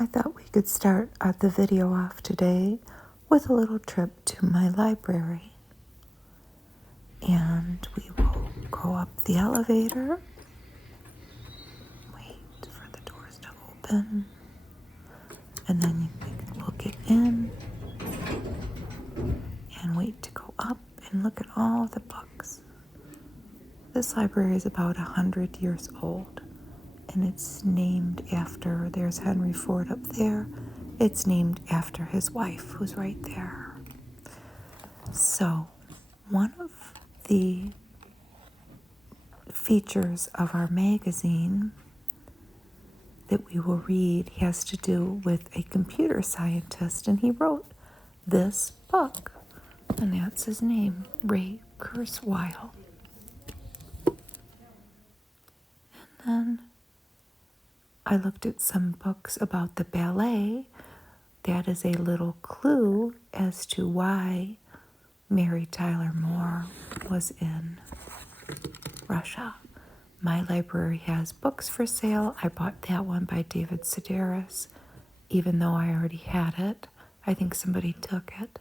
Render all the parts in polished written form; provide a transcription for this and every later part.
I thought we could start the video off today with a little trip to my library. And we will go up the elevator, wait for the doors to open, and then we'll get in and wait to go up and look at all the books. This library is about 100 years old, and it's named after, there's Henry Ford up there. It's named after his wife, who's right there. So, one of the features of our magazine that we will read has to do with a computer scientist, and he wrote this book, and that's his name, Ray Kurzweil. And then I looked at some books about the ballet. That is a little clue as to why Mary Tyler Moore was in Russia. My library has books for sale. I bought that one by David Sedaris, even though I already had it. I think somebody took it.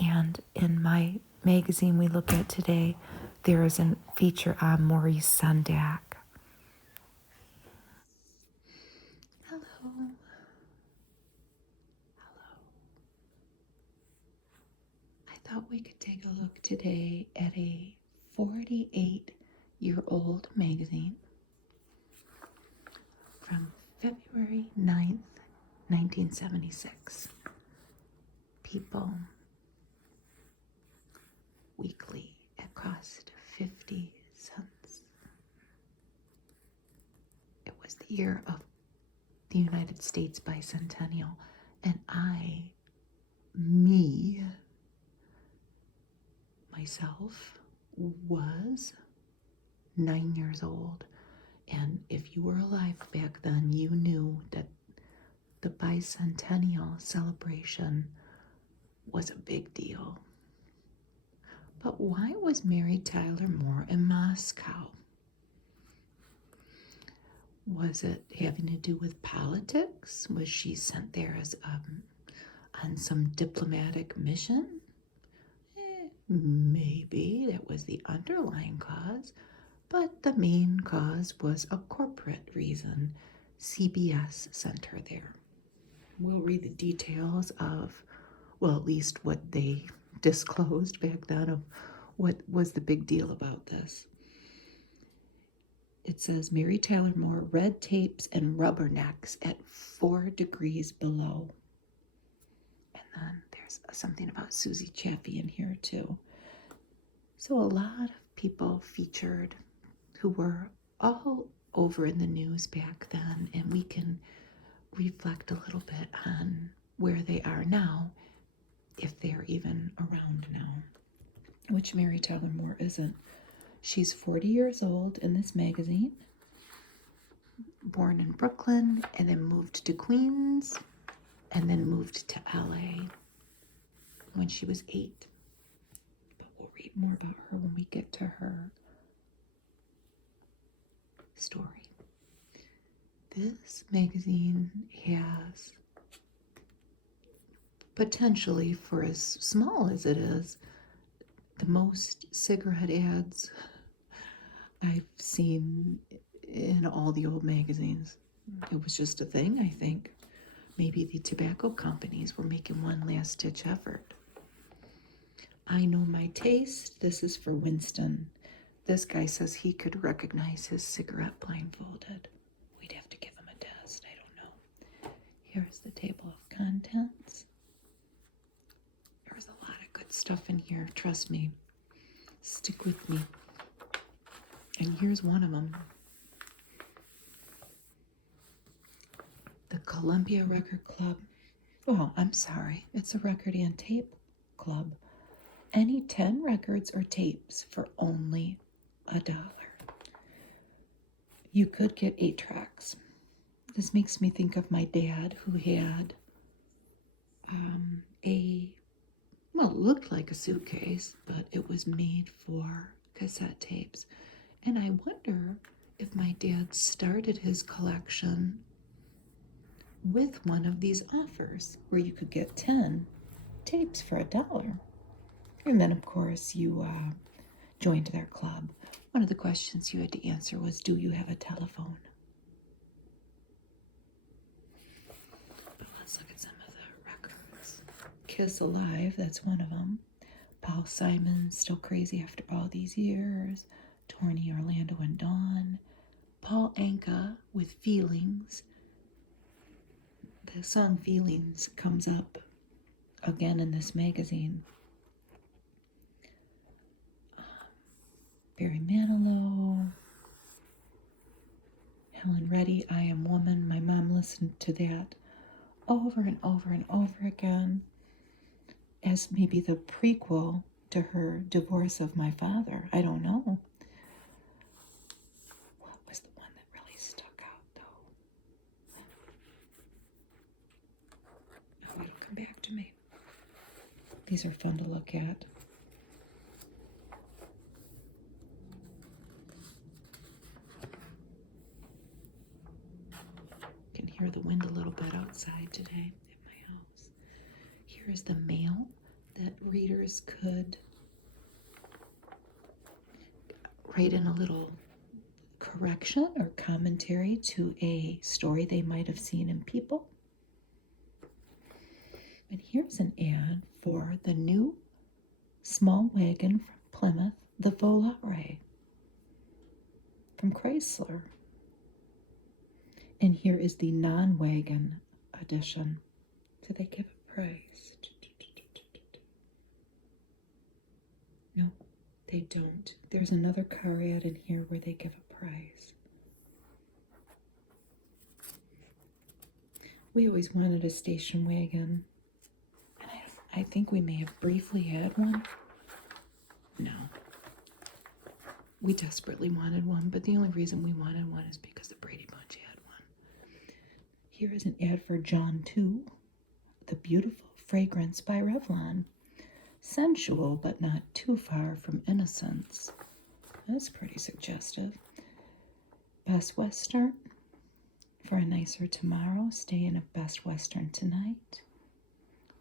And in my magazine we look at today, there is a feature on Maurice Sendak. Hello. Hello. I thought we could take a look today at a 48-year-old magazine from February 9th, 1976. People Weekly. It cost 50 cents. It was the year of the United States bicentennial, and myself, was 9 years old. And if you were alive back then, you knew that the bicentennial celebration was a big deal. But why was Mary Tyler Moore in Moscow? Was it having to do with politics? Was she sent there as on some diplomatic mission? Maybe that was the underlying cause, but the main cause was a corporate reason. CBS sent her there. We'll read the details of, well, at least what they disclosed back then of what was the big deal about this. It says Mary Tyler Moore, red tapes and rubbernecks at 4 degrees below. And then there's something about Susie Chaffee in here too. So a lot of people featured who were all over in the news back then, and we can reflect a little bit on where they are now, if they're even around now, which Mary Tyler Moore isn't. She's 40 years old in this magazine, born in Brooklyn, and then moved to Queens, and then moved to LA when she was 8. But we'll read more about her when we get to her story. This magazine has, potentially, for as small as it is, the most cigarette ads I've seen in all the old magazines. It was just a thing, I think. Maybe the tobacco companies were making one last-ditch effort. I know my taste. This is for Winston. This guy says he could recognize his cigarette blindfolded. We'd have to give him a test. I don't know. Here's the table of contents. There's a lot of good stuff in here. Trust me. Stick with me. And here's one of them. The Columbia Record Club. Oh, I'm sorry. It's a record and tape club. Any 10 records or tapes for only $1. You could get 8 tracks. This makes me think of my dad, who had it looked like a suitcase, but it was made for cassette tapes. And I wonder if my dad started his collection with one of these offers where you could get 10 tapes for $1. And then, of course, you joined their club. One of the questions you had to answer was, do you have a telephone? But let's look at some of the records. Kiss Alive, that's one of them. Paul Simon, Still Crazy After All These Years. Tony, Orlando, and Dawn. Paul Anka with Feelings. The song Feelings comes up again in this magazine. Barry Manilow. Helen Reddy, I Am Woman. My mom listened to that over and over and over again as maybe the prequel to her divorce of my father. I don't know. What was the one that really stuck out, though? Oh, it'll come back to me. These are fun to look at. You can hear the wind a little bit outside today at my house. Here is the mail that readers could write in a little correction or commentary to a story they might have seen in People. And here's an ad for the new small wagon from Plymouth, the Volare from Chrysler. And here is the non-wagon edition. Do they give a price? No, they don't. There's another car ad in here where they give a price. We always wanted a station wagon. I think we may have briefly had one. No. We desperately wanted one, but the only reason we wanted one is because the Brady Bunch had one. Here is an ad for John 2, the beautiful fragrance by Revlon. Sensual, but not too far from innocence. That's pretty suggestive. Best Western. For a nicer tomorrow, stay in a Best Western tonight.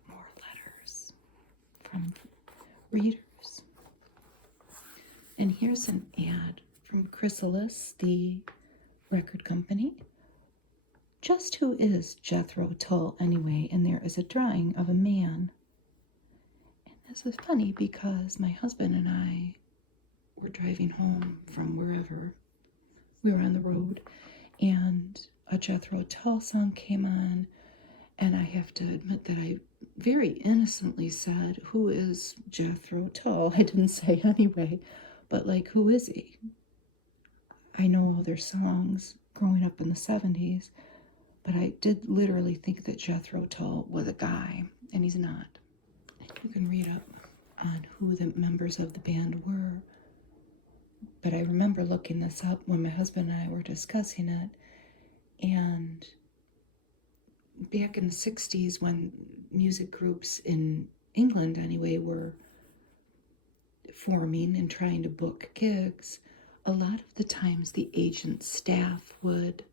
More letters from readers. And here's an ad from Chrysalis, the record company. Just who is Jethro Tull anyway? And there is a drawing of a man. And this is funny because my husband and I were driving home from wherever. We were on the road, and a Jethro Tull song came on, and I have to admit that I very innocently said, who is Jethro Tull? I didn't say anyway, but like, who is he? I know all their songs growing up in the 70s, but I did literally think that Jethro Tull was a guy, and he's not. You can read up on who the members of the band were, but I remember looking this up when my husband and I were discussing it, and back in the 60s when music groups in England anyway were forming and trying to book gigs, a lot of the times the agent staff would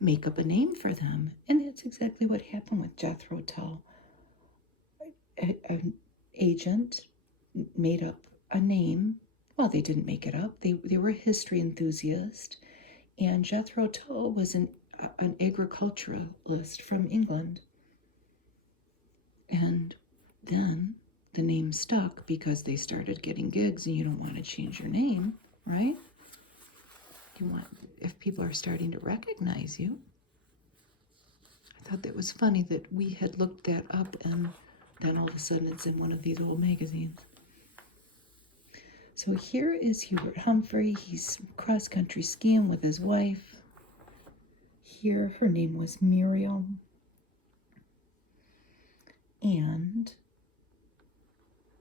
make up a name for them, and that's exactly what happened with Jethro Tull. An agent made up a name. Well, they didn't make it up. They were a history enthusiast, and Jethro Tull was an agriculturalist from England. And then the name stuck because they started getting gigs, and you don't want to change your name, right? You want, if people are starting to recognize you. I thought that was funny that we had looked that up, and then all of a sudden it's in one of these old magazines. So here is Hubert Humphrey. He's cross-country skiing with his wife. Here, her name was Muriel. And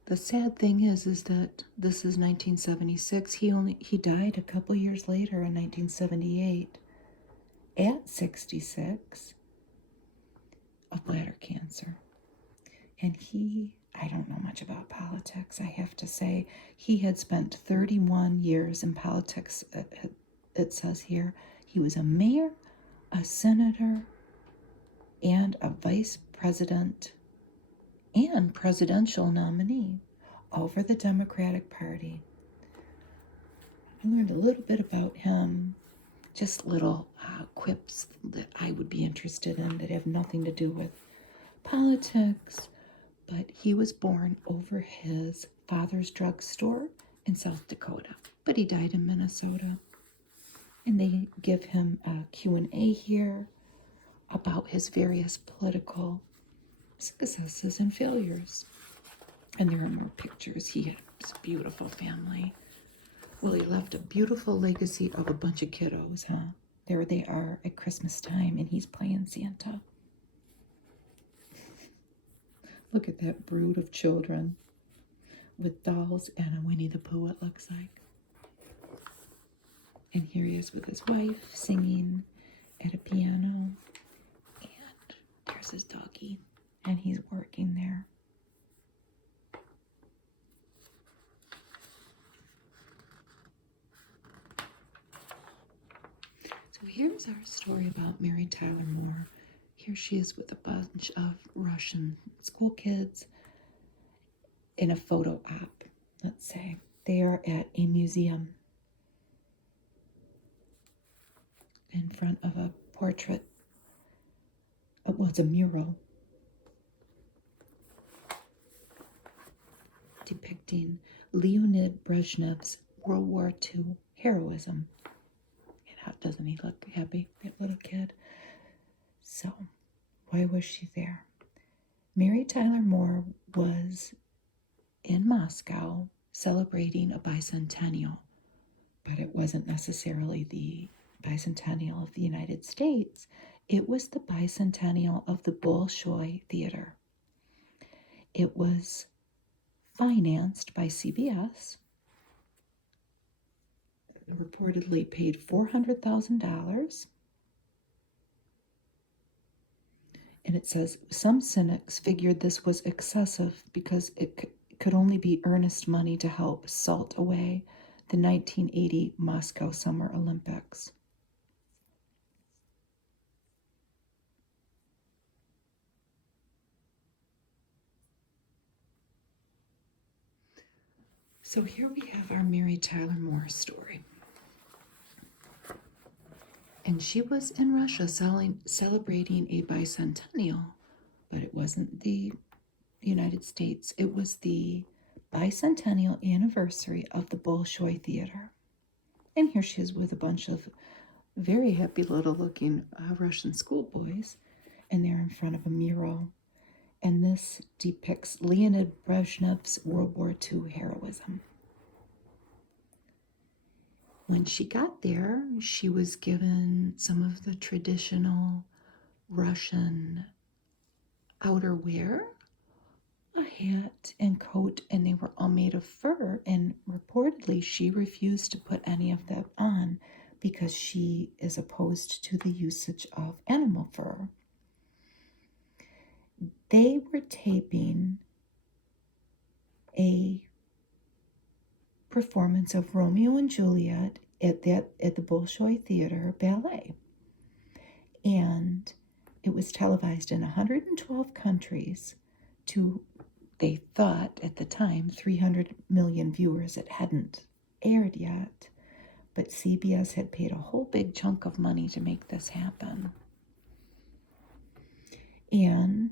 the sad thing is that this is 1976. He died a couple years later in 1978 at 66 of bladder cancer. And I don't know much about politics, I have to say. He had spent 31 years in politics, it says here. He was a mayor, a senator, and a vice president and presidential nominee over the Democratic Party. I learned a little bit about him, just little quips that I would be interested in that have nothing to do with politics. But he was born over his father's drugstore in South Dakota, but he died in Minnesota. And they give him a Q&A here about his various political successes and failures. And there are more pictures. He had a beautiful family. Well, he left a beautiful legacy of a bunch of kiddos, huh? There they are at Christmas time, and he's playing Santa. Look at that brood of children with dolls and a Winnie the Pooh, it looks like. And here he is with his wife singing at a piano. And there's his doggy, and he's working there. So here's our story about Mary Tyler Moore. Here she is with a bunch of Russian school kids in a photo op, let's say. They are at a museum in front of a portrait. Well, it's a mural depicting Leonid Brezhnev's World War II heroism. And how doesn't he look happy, that little kid? So, why was she there? Mary Tyler Moore was in Moscow celebrating a bicentennial, but it wasn't necessarily the bicentennial of the United States. It was the bicentennial of the Bolshoi Theater. It was financed by CBS, reportedly paid $400,000. And it says some cynics figured this was excessive because it could only be earnest money to help salt away the 1980 Moscow Summer Olympics. So here we have our Mary Tyler Moore story. And she was in Russia celebrating a bicentennial, but it wasn't the United States. It was the bicentennial anniversary of the Bolshoi Theater. And here she is with a bunch of very happy little looking Russian schoolboys, and they're in front of a mural. And this depicts Leonid Brezhnev's World War II heroism. When she got there, she was given some of the traditional Russian outerwear, a hat and coat, and they were all made of fur. And reportedly, she refused to put any of them on because she is opposed to the usage of animal fur. They were taping a performance of Romeo and Juliet at the Bolshoi Theater Ballet. And it was televised in 112 countries to, they thought at the time, 300 million viewers. It hadn't aired yet, but CBS had paid a whole big chunk of money to make this happen. And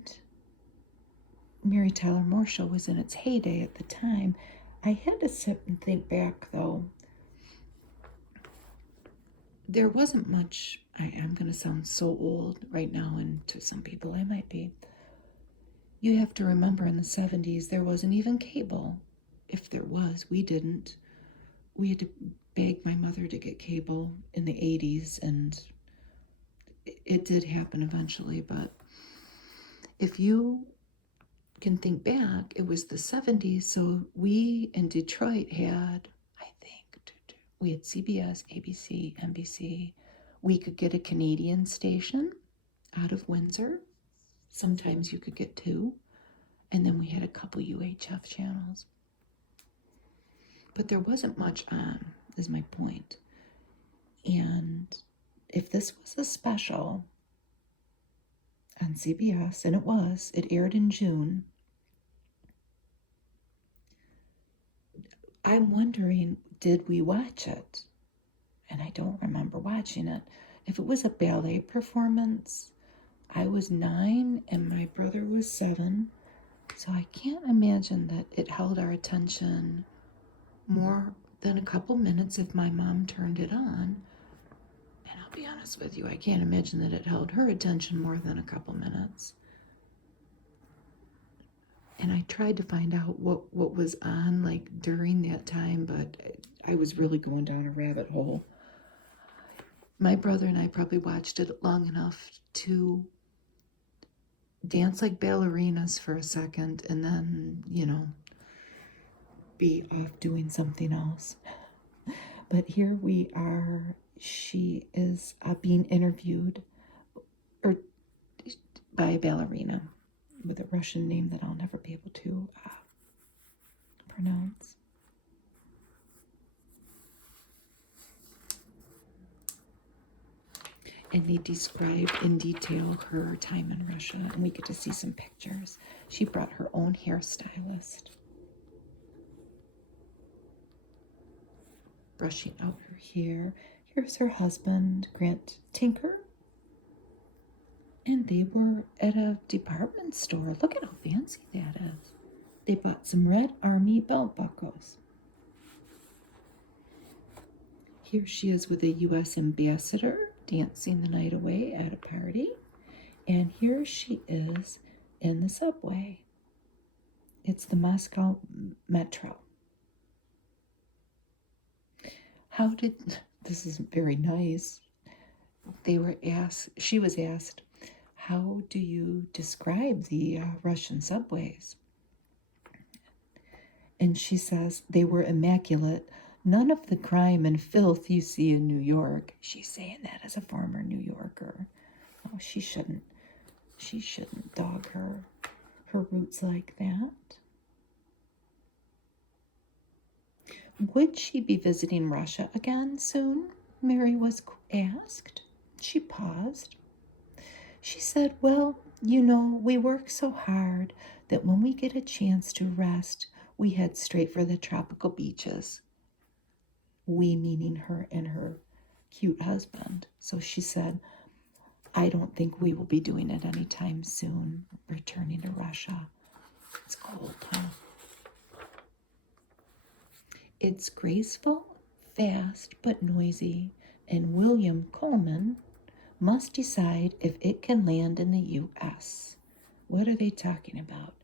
Mary Tyler Moore Show was in its heyday at the time. I had to sit and think back, though. There wasn't much. I'm going to sound so old right now, and to some people I might be. You have to remember in the 70s, there wasn't even cable. If there was, we didn't. We had to beg my mother to get cable in the 80s, and it did happen eventually. But if you can think back, it was the 70s, so we in Detroit had, we had CBS, ABC, NBC. We could get a Canadian station out of Windsor. Sometimes you could get two. And then we had a couple UHF channels. But there wasn't much on, is my point. And if this was a special on on CBS, and it aired in June. I'm wondering, did we watch it? And I don't remember watching it. If it was a ballet performance, I was 9 and my brother was 7. So I can't imagine that it held our attention more than a couple minutes if my mom turned it on. And I'll be honest with you, I can't imagine that it held her attention more than a couple minutes. And I tried to find out what was on like during that time, but I was really going down a rabbit hole. My brother and I probably watched it long enough to dance like ballerinas for a second and then, be off doing something else. But here we are. She is being interviewed by a ballerina with a Russian name that I'll never be able to pronounce. And they describe in detail her time in Russia, and we get to see some pictures. She brought her own hairstylist, brushing out her hair. Here's her husband, Grant Tinker. And they were at a department store. Look at how fancy that is. They bought some Red Army belt buckles. Here she is with a U.S. ambassador dancing the night away at a party. And here she is in the subway. It's the Moscow Metro. This is very nice. She was asked, how do you describe the Russian subways? And she says, they were immaculate. None of the crime and filth you see in New York. She's saying that as a former New Yorker. Oh, she shouldn't dog her roots like that. Would she be visiting Russia again soon? Mary was asked. She paused. She said, well, we work so hard that when we get a chance to rest, we head straight for the tropical beaches. We meaning her and her cute husband. So she said, I don't think we will be doing it anytime soon, returning to Russia. It's cold, huh? It's graceful, fast, but noisy, and William Coleman must decide if it can land in the U.S. What are they talking about?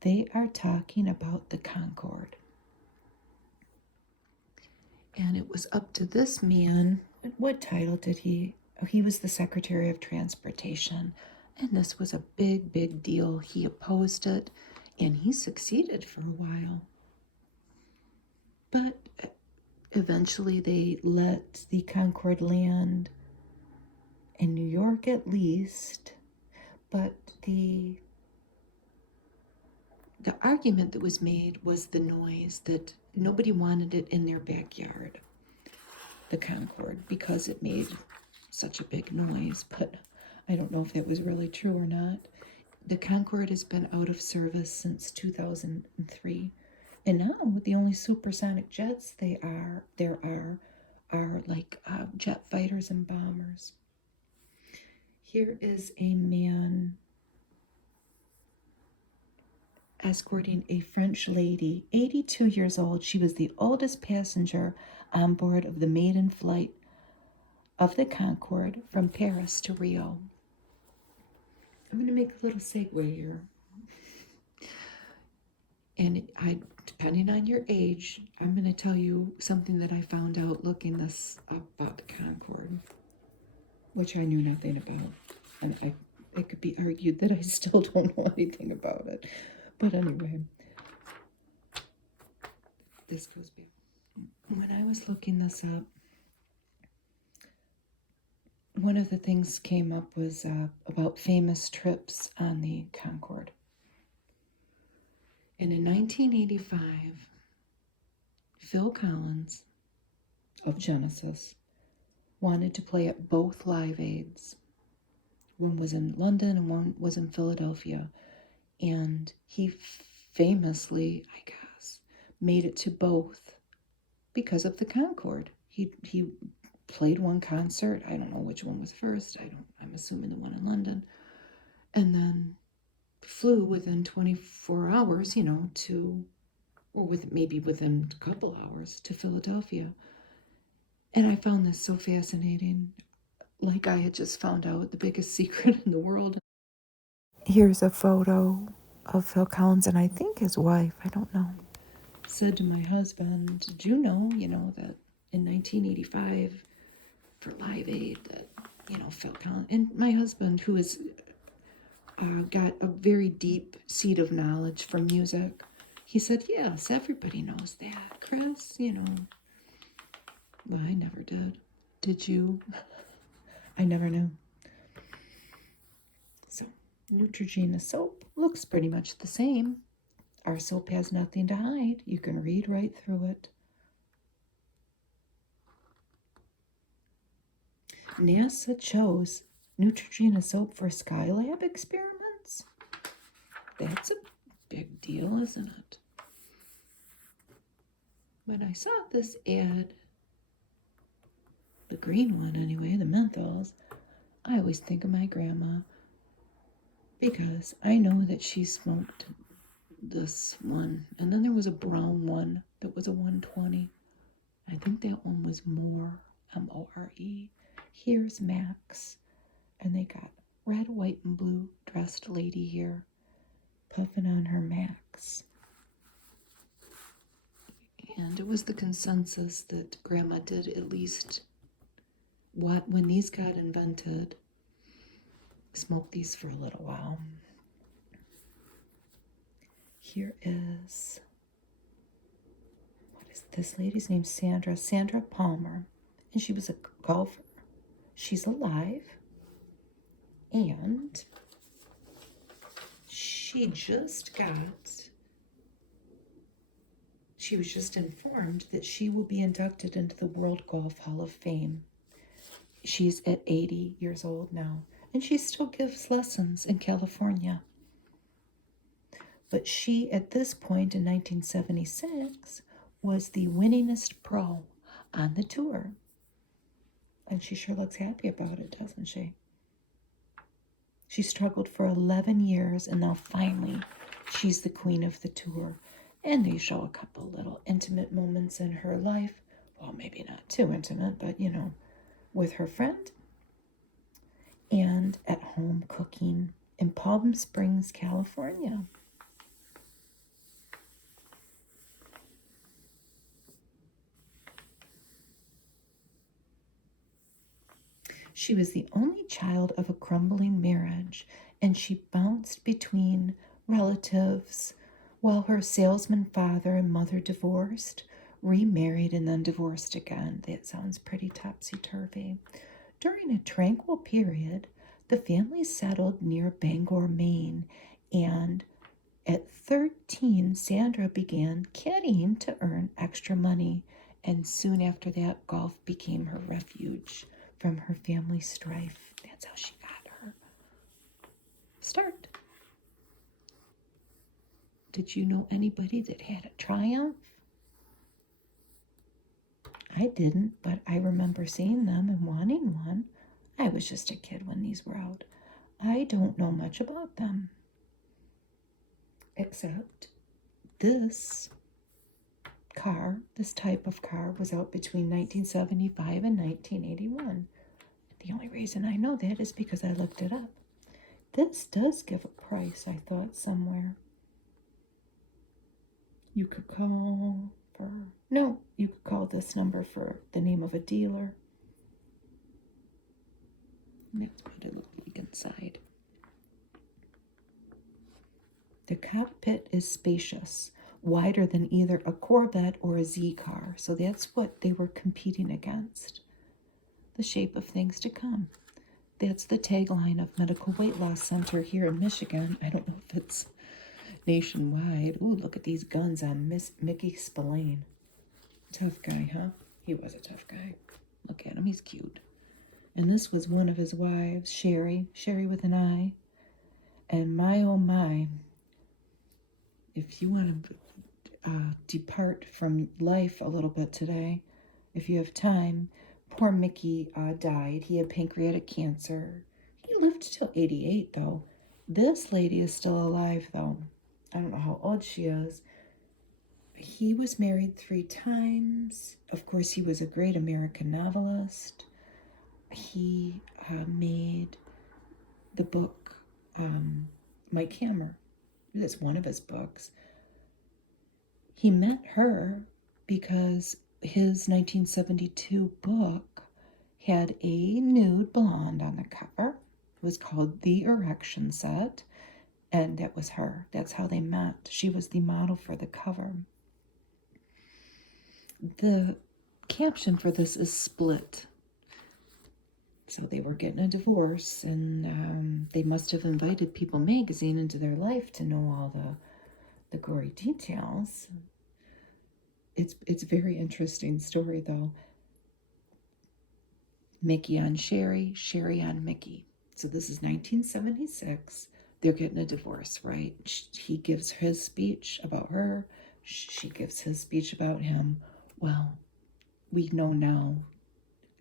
They are talking about the Concorde. And it was up to this man. What title did he? Oh, he was the Secretary of Transportation. And this was a big, big deal. He opposed it, and he succeeded for a while. But eventually they let the Concorde land in New York at least. But the argument that was made was the noise, that nobody wanted it in their backyard, the Concorde, because it made such a big noise. But I don't know if that was really true or not. The Concorde has been out of service since 2003. And now the only supersonic jets there are like jet fighters and bombers. Here is a man escorting a French lady, 82 years old. She was the oldest passenger on board of the maiden flight of the Concorde from Paris to Rio. I'm going to make a little segue here. And depending on your age, I'm going to tell you something that I found out looking this up about the Concorde, which I knew nothing about. And it could be argued that I still don't know anything about it. But anyway, this goes back. When I was looking this up, one of the things came up was about famous trips on the Concorde. And in 1985, Phil Collins of Genesis wanted to play at both Live Aids. One was in London and one was in Philadelphia. And he famously, I guess, made it to both because of the Concorde. He played one concert. I don't know which one was first. I'm assuming the one in London. And then flew within 24 hours, or maybe within a couple hours to Philadelphia. And I found this so fascinating. Like I had just found out the biggest secret in the world. Here's a photo of Phil Collins and I think his wife, I don't know, said to my husband, did you know, that in 1985 for Live Aid that, Phil Collins, and my husband, who has got a very deep seat of knowledge from music, he said, yes, everybody knows that, Chris, Well, I never did. Did you? I never knew. So, Neutrogena soap looks pretty much the same. Our soap has nothing to hide. You can read right through it. NASA chose Neutrogena soap for Skylab experiments. That's a big deal, isn't it? When I saw this ad, the green one anyway, the menthols, I always think of my grandma because I know that she smoked this one. And then there was a brown one that was a 120. I think that one was More, M-O-R-E. Here's Max. And they got red, white, and blue dressed lady here puffing on her Max. And it was the consensus that Grandma did at least when these got invented, smoke these for a little while. Here is, what is this lady's name? Sandra Palmer. And she was a golfer. She's alive. And she was just informed that she will be inducted into the World Golf Hall of Fame. She's at 80 years old now, and she still gives lessons in California. But she, at this point in 1976, was the winningest pro on the tour. And she sure looks happy about it, doesn't she? She struggled for 11 years, and now finally she's the queen of the tour. And they show a couple little intimate moments in her life. Well, maybe not too intimate, but, with her friend. And at home cooking in Palm Springs, California. She was the only child of a crumbling marriage, and she bounced between relatives while her salesman father and mother divorced, remarried, and then divorced again. That sounds pretty topsy-turvy. During a tranquil period, the family settled near Bangor, Maine, and at 13, Sandra began caddying to earn extra money, and soon after that, golf became her refuge from her family strife. That's how she got her start. Did you know anybody that had a Triumph? I didn't, but I remember seeing them and wanting one. I was just a kid when these were out. I don't know much about them, except this type of car was out between 1975 and 1981. The only reason I know that is because I looked it up. This does give a price, I thought, somewhere. You could call this number for the name of a dealer. And that's what it looked like inside. The cockpit is spacious, wider than either a Corvette or a Z car, so that's what they were competing against. The shape of things to come. That's the tagline of Medical Weight Loss Center here in Michigan. I don't know if it's nationwide. Ooh, look at these guns on Mickey Spillane. Tough guy, huh? He was a tough guy. Look at him, he's cute. And this was one of his wives, Sherry with an I. And my, oh my, if you want to depart from life a little bit today, if you have time, poor Mickey died. He had pancreatic cancer. He lived till 88, though. This lady is still alive, though. I don't know how old she is. He was married 3 times. Of course, he was a great American novelist. He made the book Mike Hammer. That's one of his books. He met her because his 1972 book had a nude blonde on the cover. It was called The Erection Set, and that was her. That's how they met. She was the model for the cover. The caption for this is split. So they were getting a divorce, and they must have invited People magazine into their life to know all the gory details. It's a very interesting story, though. Mickey on Sherry, Sherry on Mickey. So this is 1976. They're getting a divorce, right? He gives his speech about her. She gives his speech about him. Well, we know now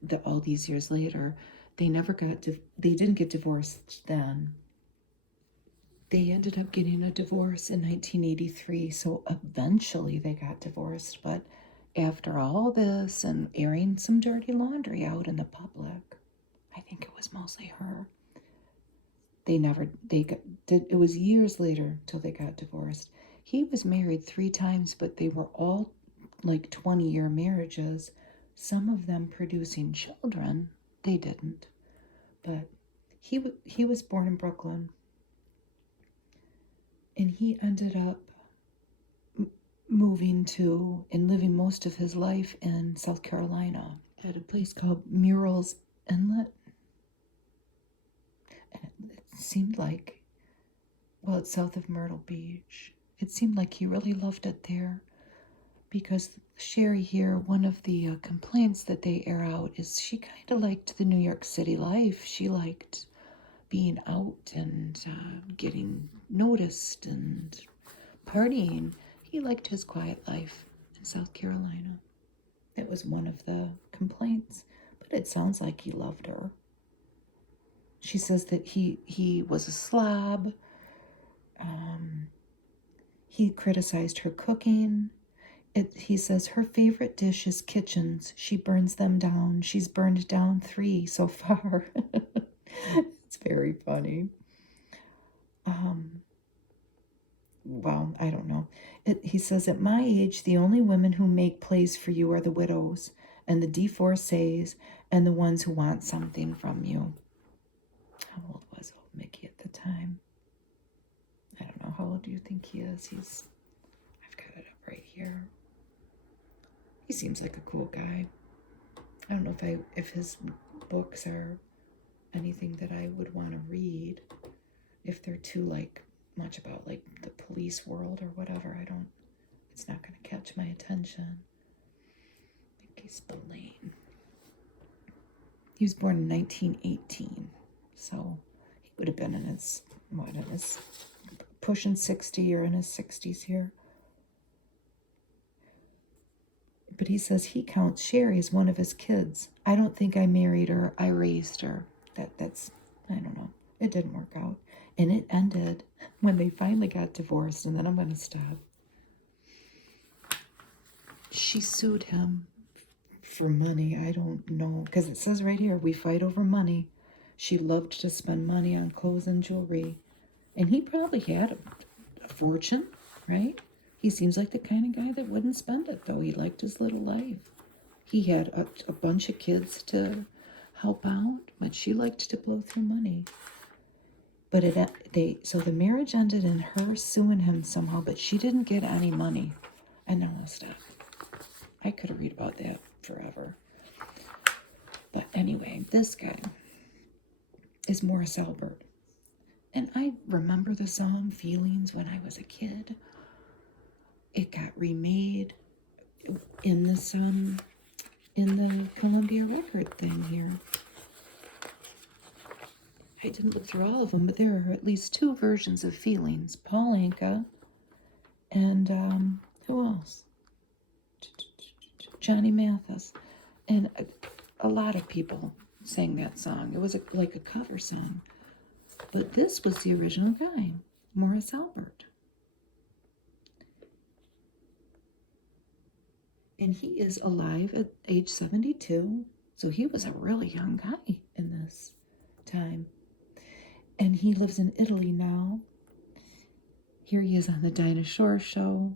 that all these years later, they didn't get divorced then. They ended up getting a divorce in 1983, so eventually they got divorced. But after all this and airing some dirty laundry out in the public, I think it was mostly her. It was years later till they got divorced. He was married 3 times, but they were all like 20-year marriages. Some of them producing children. They didn't. But he was born in Brooklyn. And he ended up moving to and living most of his life in South Carolina at a place called Murrells Inlet. And it seemed like, well, it's south of Myrtle Beach. It seemed like he really loved it there because Sherry here, one of the complaints that they air out is she kind of liked the New York City life. She liked being out and getting noticed and partying. He liked his quiet life in South Carolina. That was one of the complaints, but it sounds like he loved her. She says that he was a slob. He criticized her cooking. He says her favorite dish is kitchens. She burns them down. She's burned down 3 so far. It's very funny. Well, I don't know. He says, at my age, the only women who make plays for you are the widows and the divorcees and the ones who want something from you. How old was old Mickey at the time? I don't know. How old do you think he is? I've got it up right here. He seems like a cool guy. I don't know if his books are anything that I would want to read. If they're too much about the police world or whatever, it's not going to catch my attention. Mickey Spillane. He was born in 1918, so he would have been in his pushing 60 or in his 60s here. But he says he counts Sherry as one of his kids. I don't think I married her. I raised her. That's I don't know. It didn't work out. And it ended when they finally got divorced, and then I'm going to stop. She sued him for money. I don't know, because it says right here, we fight over money. She loved to spend money on clothes and jewelry. And he probably had a fortune, right? He seems like the kind of guy that wouldn't spend it, though. He liked his little life. He had a bunch of kids to help out, but she liked to blow through money. But so the marriage ended in her suing him somehow, but she didn't get any money. And now I'll stop. I could read about that forever. But anyway, this guy is Morris Albert. And I remember the song Feelings when I was a kid. It got remade in the Columbia record thing here. I didn't look through all of them, but there are at least 2 versions of Feelings. Paul Anka and who else? Johnny Mathis. And a lot of people sang that song. It was like a cover song. But this was the original guy, Morris Albert. And he is alive at age 72. So he was a really young guy in this time. And he lives in Italy now. Here he is on the Dinah Shore show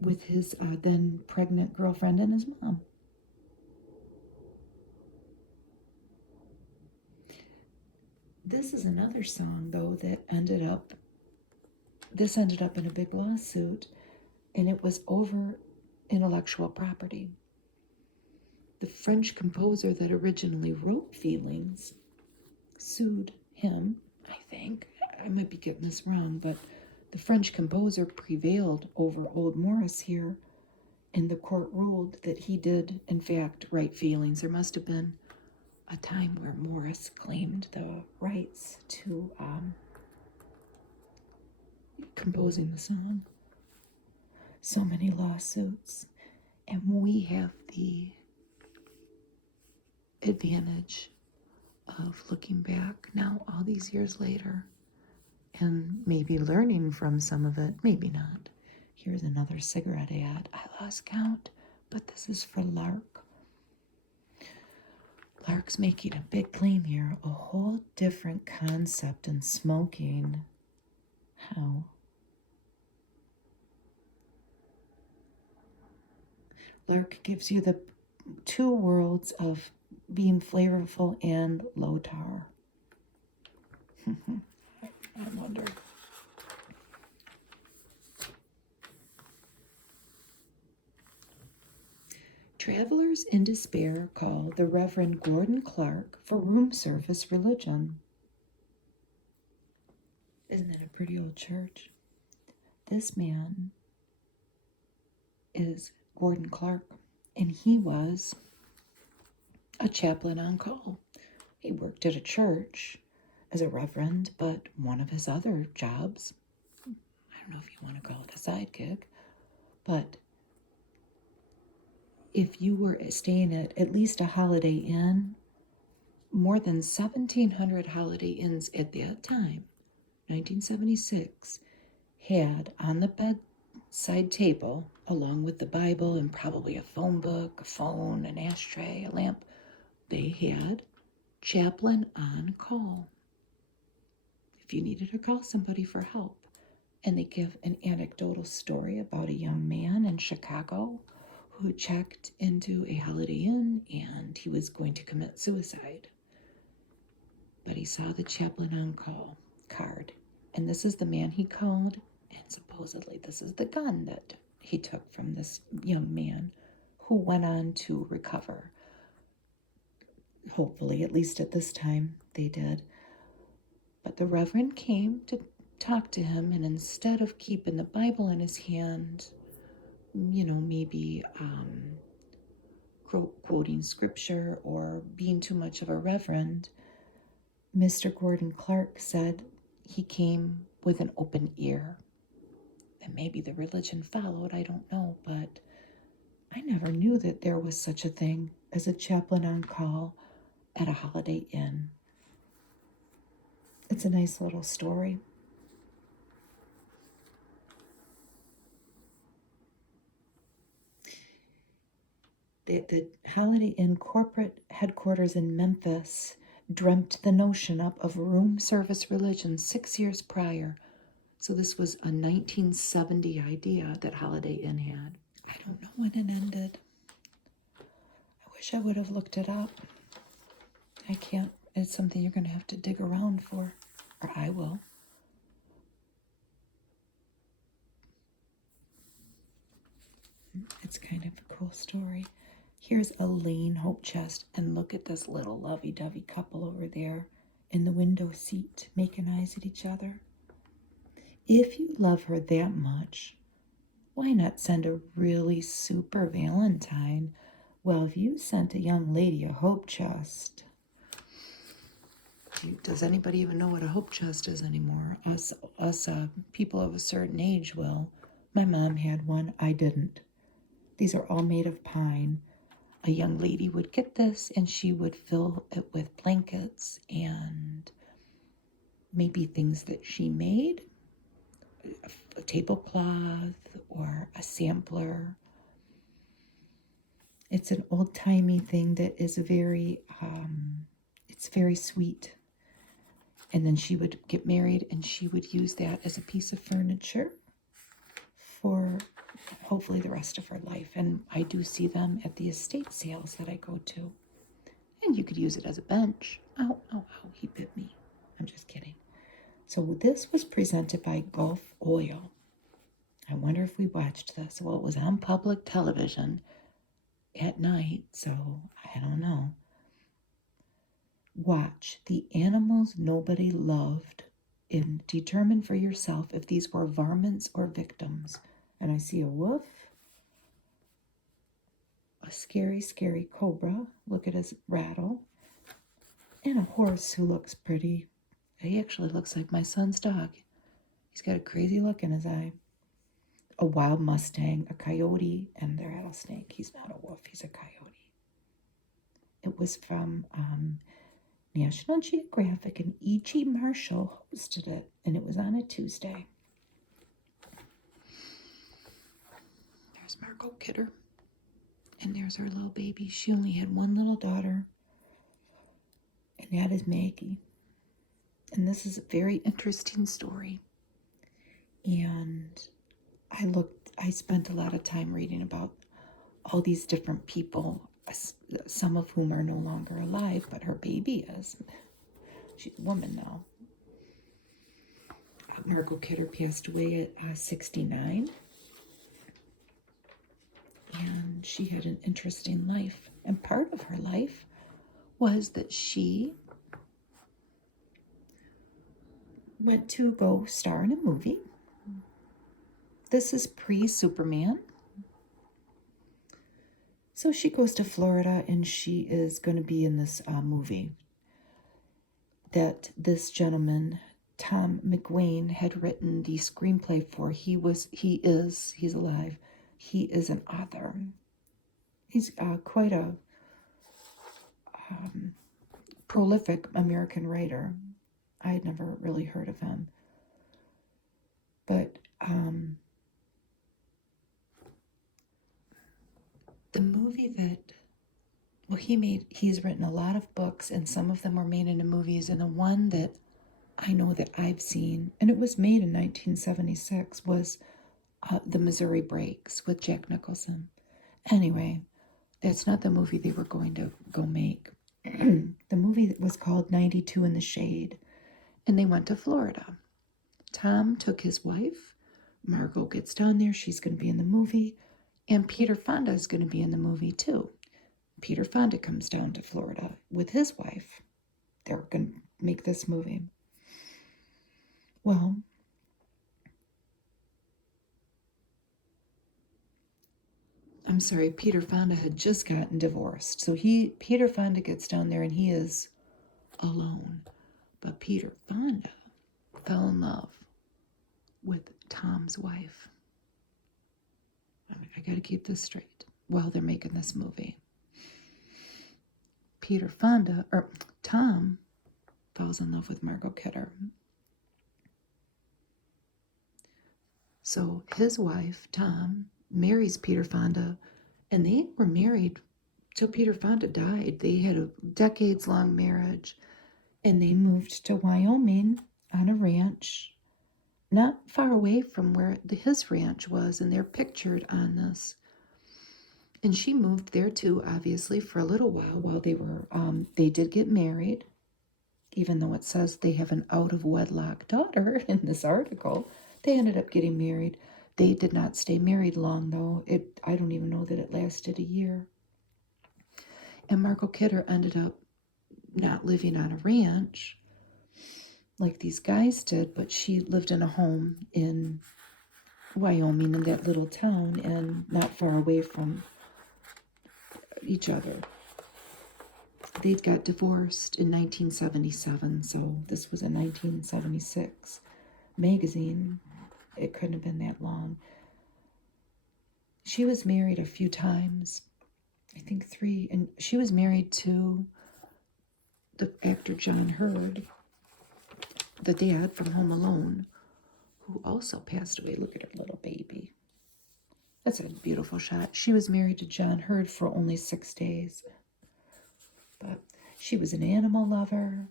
with his then pregnant girlfriend and his mom. This is another song, though, that ended up in a big lawsuit, and it was over intellectual property. The French composer that originally wrote Feelings sued him, I think. I might be getting this wrong, but the French composer prevailed over Old Morris here, and the court ruled that he did, in fact, write Feelings. There must have been a time where Morris claimed the rights to composing the song. So many lawsuits, and we have the advantage of looking back now all these years later and maybe learning from some of it, maybe not. Here's another cigarette ad. I lost count, but this is for Lark. Lark's making a big claim here, a whole different concept in smoking. How? Lark gives you the 2 worlds of being flavorful and low tar. I wonder. Travelers in despair call the Reverend Gordon Clark for room service religion. Isn't that a pretty old church? This man is Gordon Clark, and he was a chaplain on call. He worked at a church as a reverend, but one of his other jobs, I don't know if you want to call it a sidekick, but if you were staying at least a Holiday Inn, more than 1,700 Holiday Inns at that time, 1976, had on the bedside table, along with the Bible and probably a phone book, a phone, an ashtray, a lamp, they had chaplain on call if you needed to call somebody for help. And they give an anecdotal story about a young man in Chicago who checked into a Holiday Inn and he was going to commit suicide. But he saw the chaplain on call card. And this is the man he called, and supposedly this is the gun that he took from this young man who went on to recover. Hopefully, at least at this time, they did. But the Reverend came to talk to him, and instead of keeping the Bible in his hand, maybe quoting scripture or being too much of a reverend, Mr. Gordon Clark said he came with an open ear. And maybe the religion followed, I don't know, but I never knew that there was such a thing as a chaplain on call at a Holiday Inn. It's a nice little story. The Holiday Inn corporate headquarters in Memphis dreamt the notion up of room service religion 6 years prior. So this was a 1970 idea that Holiday Inn had. I don't know when it ended. I wish I would have looked it up. I can't. It's something you're going to have to dig around for, or I will. It's kind of a cool story. Here's Elaine Hope Chest, and look at this little lovey-dovey couple over there in the window seat making eyes at each other. If you love her that much, why not send a really super Valentine? Well, if you sent a young lady a Hope Chest, Does anybody even know what a hope chest is anymore? Us people of a certain age will. My mom had one. I didn't. These are all made of pine. A young lady would get this and she would fill it with blankets and maybe things that she made, a tablecloth or a sampler. It's an old-timey thing that is it's very sweet. And then she would get married and she would use that as a piece of furniture for hopefully the rest of her life. And I do see them at the estate sales that I go to. And you could use it as a bench. Ow, ow, ow, he bit me. I'm just kidding. So this was presented by Gulf Oil. I wonder if we watched this. Well, it was on public television at night, so I don't know. Watch the animals nobody loved and determine for yourself if these were varmints or victims. And I see a wolf, a scary, scary cobra. Look at his rattle. And a horse who looks pretty. He actually looks like my son's dog. He's got a crazy look in his eye. A wild Mustang, a coyote, and the rattlesnake. He's not a wolf, he's a coyote. It was from National Geographic, and E.G. Marshall hosted it, and it was on a Tuesday. There's Margot Kidder, and there's her little baby. She only had one little daughter, and that is Maggie. And this is a very interesting story. And I spent a lot of time reading about all these different people, some of whom are no longer alive, but her baby is. She's a woman now. Margot Kidder passed away at 69. And she had an interesting life. And part of her life was that she went to go star in a movie. This is pre-Superman. So she goes to Florida and she is going to be in this movie that this gentleman, Tom McWayne, had written the screenplay for. He's alive. He is an author. He's quite a prolific American writer. I had never really heard of him. But the movie he's written a lot of books, and some of them were made into movies, and the one that I know that I've seen, and it was made in 1976, was The Missouri Breaks with Jack Nicholson. Anyway, that's not the movie they were going to go make. The movie was called 92 in the Shade, and they went to Florida. Tom took his wife. Margot gets down there. She's going to be in the movie. And Peter Fonda is going to be in the movie too. Peter Fonda comes down to Florida with his wife. They're going to make this movie. Well, I'm sorry, Peter Fonda had just gotten divorced. So Peter Fonda gets down there and he is alone. But Peter Fonda fell in love with Tom's wife. I got to keep this straight while they're making this movie. Tom falls in love with Margot Kidder. So his wife, Tom, marries Peter Fonda, and they were married till Peter Fonda died. They had a decades-long marriage, and they moved to Wyoming on a ranch not far away from where his ranch was, and they're pictured on this. And she moved there too, obviously, for a little while they did get married, even though it says they have an out-of-wedlock daughter in this article. They ended up getting married. They did not stay married long, though. I don't even know that it lasted a year. And Margot Kidder ended up not living on a ranch like these guys did, but she lived in a home in Wyoming, in that little town, and not far away from each other. they got divorced in 1977, so this was a 1976 magazine. It couldn't have been that long. She was married a few times, I think 3, and she was married to the actor John Hurd, the dad from Home Alone, who also passed away. Look at her little baby. That's a beautiful shot. She was married to John Hurd for only 6 days. But she was an animal lover,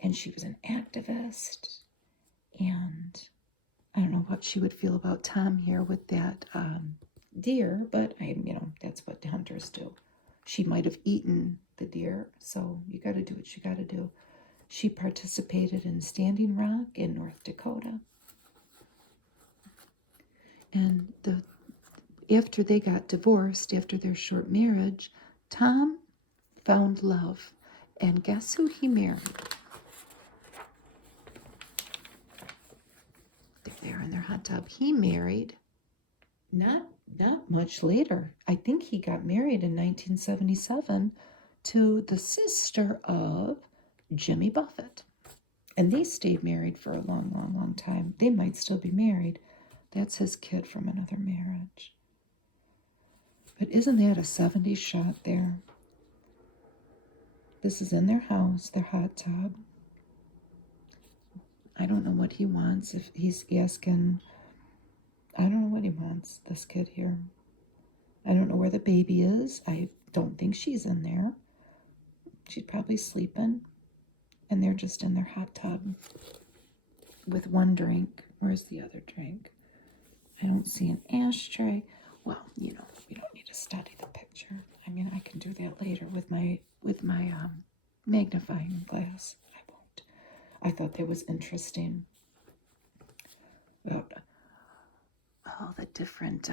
and she was an activist, and I don't know what she would feel about Tom here with that deer, but that's what hunters do. She might have eaten the deer, so you got to do what you got to do. She participated in Standing Rock in North Dakota. And after they got divorced, after their short marriage, Tom found love. And guess who he married? They're there in their hot tub. He married not much later. I think he got married in 1977 to the sister of Jimmy Buffett. And they stayed married for a long, long, long time. They might still be married. That's his kid from another marriage. But isn't that a 70s shot there? This is in their house, their hot tub. I don't know what he wants. If he's asking, I don't know what he wants, this kid here. I don't know where the baby is. I don't think she's in there. She's probably sleeping. And they're just in their hot tub with one drink. Where's the other drink? I don't see an ashtray. Well, we don't need to study the picture. I mean, I can do that later with my magnifying glass. I won't. I thought that was interesting about all the different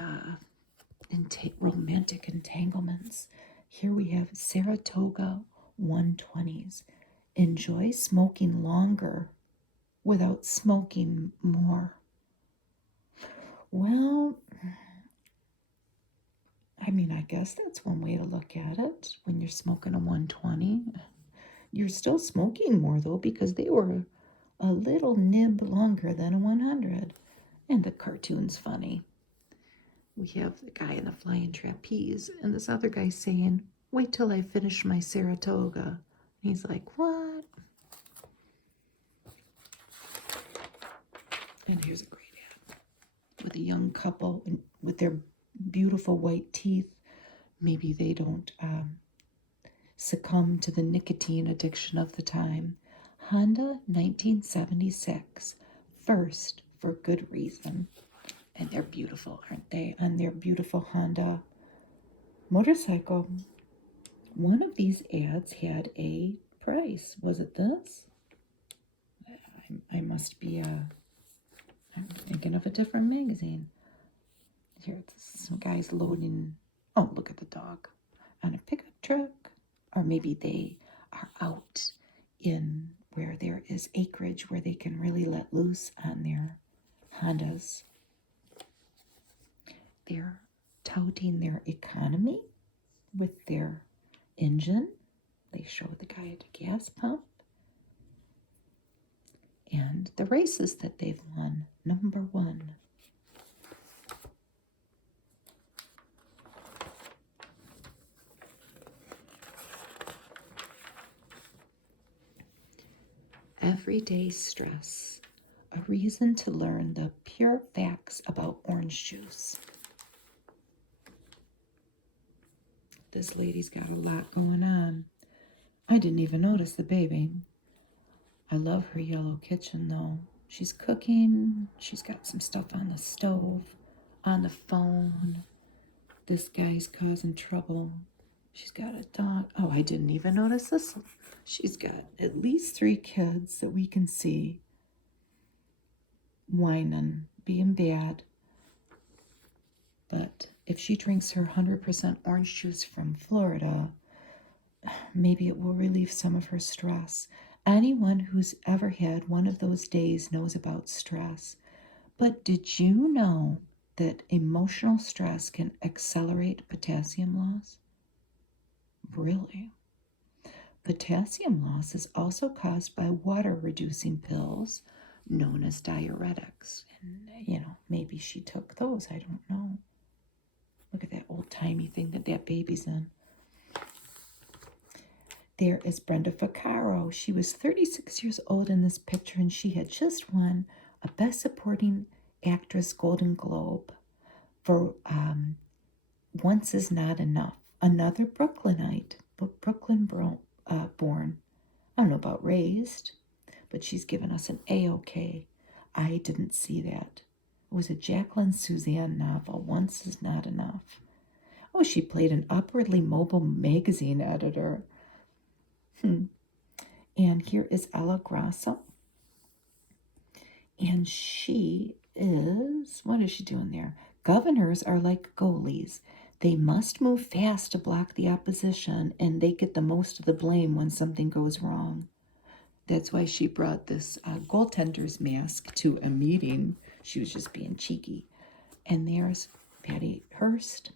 romantic entanglements. Here we have Saratoga 120s. Enjoy smoking longer without smoking more. Well, I mean, I guess that's one way to look at it. When you're smoking a 120, you're still smoking more, though, because they were a little nib longer than a 100. And the cartoon's funny. We have the guy in the flying trapeze, and this other guy saying, "Wait till I finish my Saratoga." And he's like, "What?" And here's a great ad with a young couple and with their beautiful white teeth. Maybe they don't succumb to the nicotine addiction of the time. Honda 1976, first for good reason. And they're beautiful, aren't they? On their beautiful Honda motorcycle. One of these ads had a price. Was it this? I must be I'm thinking of a different magazine. Here, some guys loading. Oh, look at the dog on a pickup truck. Or maybe they are out in where there is acreage where they can really let loose on their Hondas. They're touting their economy with their engine. They show the guy at a gas pump. And the races that they've won. Number 1. Everyday stress. A reason to learn the pure facts about orange juice. This lady's got a lot going on. I didn't even notice the baby. I love her yellow kitchen, though. She's cooking. She's got some stuff on the stove, on the phone. This guy's causing trouble. She's got a dog. Oh, I didn't even notice this. She's got at least 3 kids that we can see whining, being bad. But if she drinks her 100% orange juice from Florida, maybe it will relieve some of her stress. Anyone who's ever had one of those days knows about stress. But did you know that emotional stress can accelerate potassium loss? Really? Potassium loss is also caused by water-reducing pills known as diuretics. And, maybe she took those. I don't know. Look at that old-timey thing that baby's in. There is Brenda Vaccaro. She was 36 years old in this picture, and she had just won a Best Supporting Actress Golden Globe for Once Is Not Enough. Another Brooklynite, Brooklyn born. I don't know about raised, but she's given us an A-OK. I didn't see that. It was a Jacqueline Suzanne novel, Once Is Not Enough. Oh, she played an upwardly mobile magazine editor. And here is Ella Grasso. And she is, what is she doing there? Governors are like goalies. They must move fast to block the opposition, and they get the most of the blame when something goes wrong. That's why she brought this goaltender's mask to a meeting. She was just being cheeky. And there's Patty Hearst.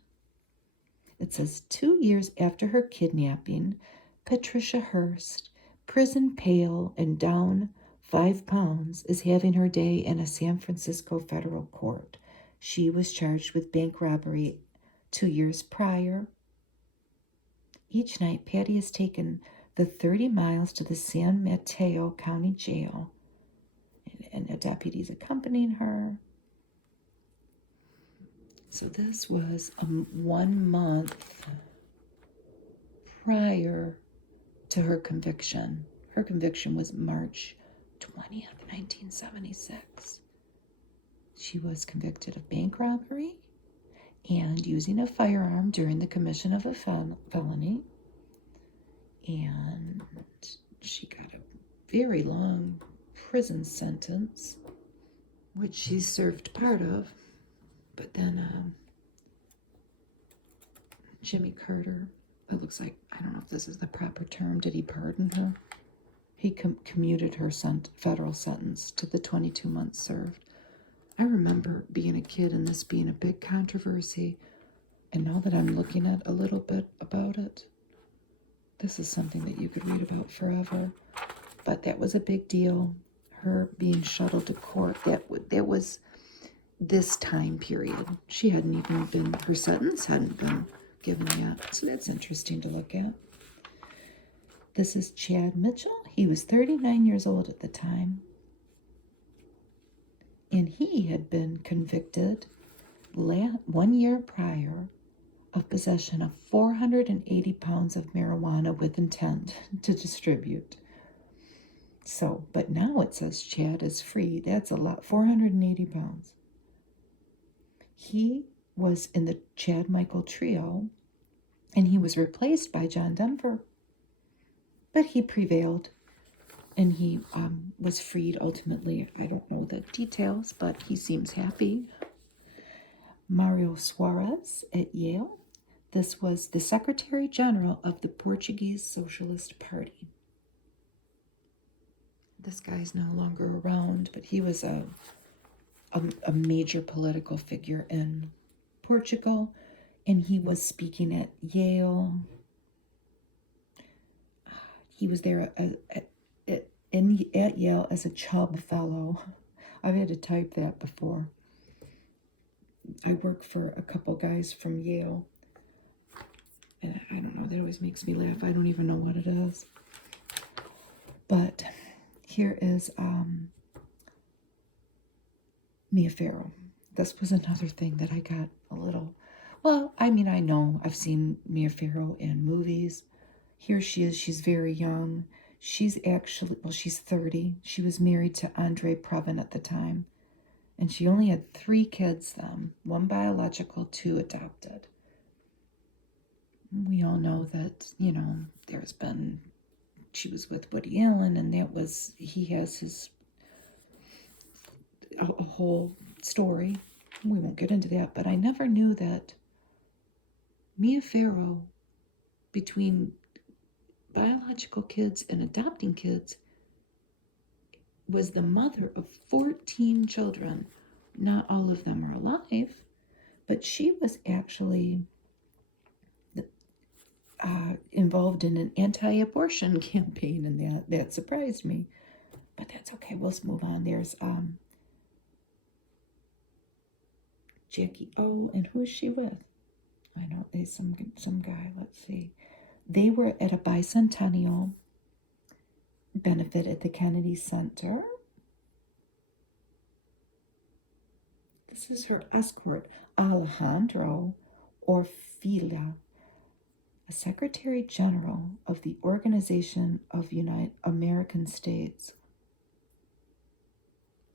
It says 2 years after her kidnapping, Patricia Hearst, prison pale and down 5 pounds, is having her day in a San Francisco federal court. She was charged with bank robbery 2 years prior. Each night, Patty has taken the 30 miles to the San Mateo County Jail, and a deputy's accompanying her. So this was 1 month prior to her conviction. Her conviction was March 20th, 1976. She was convicted of bank robbery and using a firearm during the commission of a felony. And she got a very long prison sentence, which she served part of. But then Jimmy Carter, it looks like, I don't know if this is the proper term, did he pardon her? He commuted her federal sentence to the 22 months served. I remember being a kid and this being a big controversy. And now that I'm looking at a little bit about it, this is something that you could read about forever. But that was a big deal. Her being shuttled to court, that was this time period. She hadn't even been, her sentence hadn't been given yet. So that's interesting to look at. This is Chad Mitchell. He was 39 years old at the time. And he had been convicted 1 year prior of possession of 480 pounds of marijuana with intent to distribute. So, but now it says Chad is free. That's a lot, 480 pounds. He was in the Chad Michael trio, and he was replaced by John Denver. But he prevailed, and he was freed ultimately. I don't know the details, but he seems happy. Mario Soares at Yale. This was the Secretary General of the Portuguese Socialist Party. This guy's no longer around, but he was a major political figure in Portugal, and he was speaking at Yale. He was there at Yale as a Chubb Fellow. I've had to type that before. I work for a couple guys from Yale, and I don't know, that always makes me laugh. I don't even know what it is. But here is Mia Farrow. This was another thing that I got a little, well, I mean, I know I've seen Mia Farrow in movies. Here she is. She's very young. She's actually, well, she's 30. She was married to Andre Previn at the time. And she only had 3 kids then, 1 biological, 2 adopted. We all know that, there's been, she was with Woody Allen, and he has his, a whole story. We won't get into that, but I never knew that Mia Farrow, between biological kids and adopting kids, was the mother of 14 children. Not all of them are alive, but she was actually involved in an anti-abortion campaign, and that surprised me. But that's okay. We'll move on. There's Jackie O, and who's she with? I know there's some guy. Let's see. They were at a bicentennial benefit at the Kennedy Center. This is her escort, Alejandro Orfila, a Secretary General of the Organization of United American States.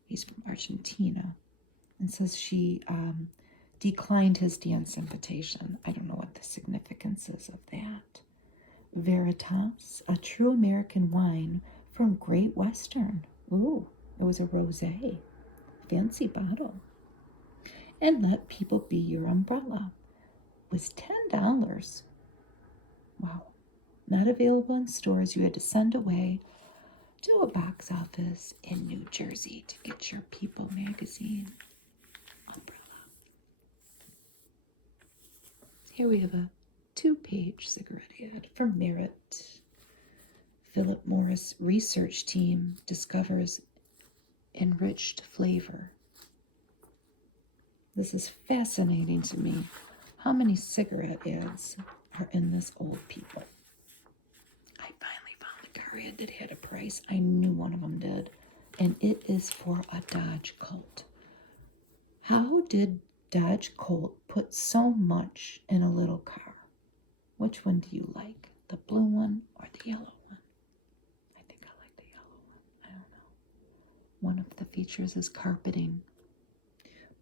He's from Argentina, and says she declined his dance invitation. I don't know what the significance is of that. Veritas, a true American wine from Great Western. Ooh, it was a rosé. Fancy bottle. And Let People Be Your Umbrella was $10. Wow. Not available in stores. You had to send away to a box office in New Jersey to get your People magazine umbrella. Here we have a 2-page cigarette ad from Merit. Philip Morris research team discovers enriched flavor. This is fascinating to me. How many cigarette ads are in this Old People? I finally found a car ad that had a price. I knew one of them did. And it is for a Dodge Colt. How did Dodge Colt put so much in a little car? Which one do you like? The blue one or the yellow one? I think I like the yellow one. I don't know. One of the features is carpeting.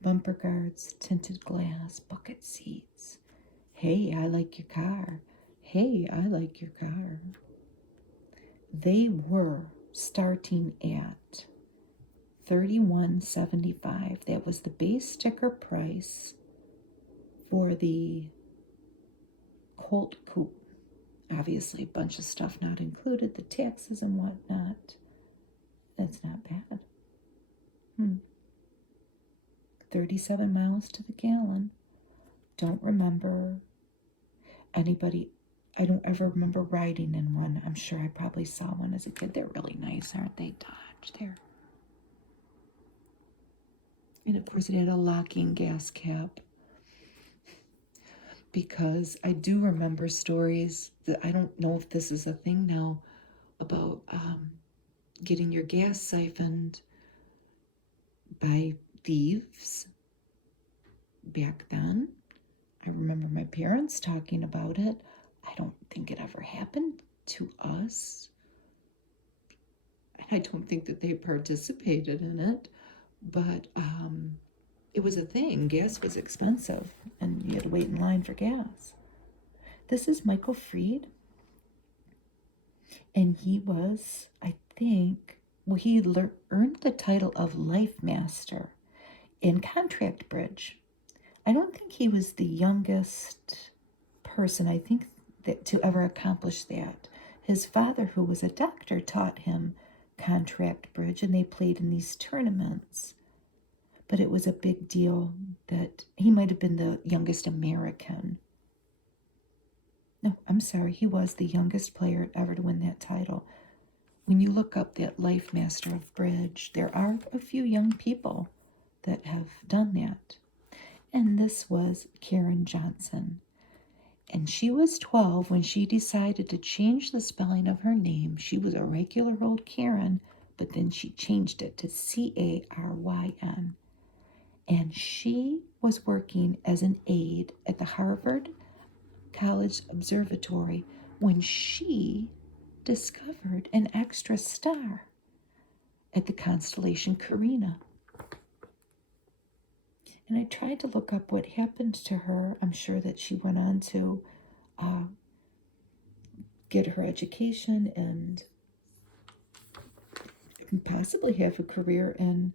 Bumper guards, tinted glass, bucket seats. Hey, I like your car. Hey, I like your car. They were starting at $31.75. That was the base sticker price for the Colt Coupe. Obviously, a bunch of stuff not included, the taxes and whatnot. That's not bad. 37 miles to the gallon. Don't remember anybody. I don't ever remember riding in one. I'm sure I probably saw one as a kid. They're really nice, aren't they, Dodge? They're. And of course, it had a locking gas cap. Because I do remember stories that I don't know if this is a thing now about getting your gas siphoned by thieves back then. I remember my parents talking about it. I don't think it ever happened to us. And I don't think that they participated in it. But it was a thing. Gas was expensive, and you had to wait in line for gas. This is Michael Fried. And he was, I think, he earned the title of Life Master in contract bridge. I don't think he was the youngest person, I think, that to ever accomplish that. His father, who was a doctor, taught him contract bridge, and they played in these tournaments. But it was a big deal that he might have been the youngest American. No, I'm sorry, he was the youngest player ever to win that title. When you look up that Life Master of Bridge, there are a few young people that have done that. And this was Karen Johnson. And she was 12 when she decided to change the spelling of her name. She was a regular old Karen, but then she changed it to Caryn. And she was working as an aide at the Harvard College Observatory when she discovered an extra star at the constellation Carina. And I tried to look up what happened to her. I'm sure that she went on to get her education and possibly have a career in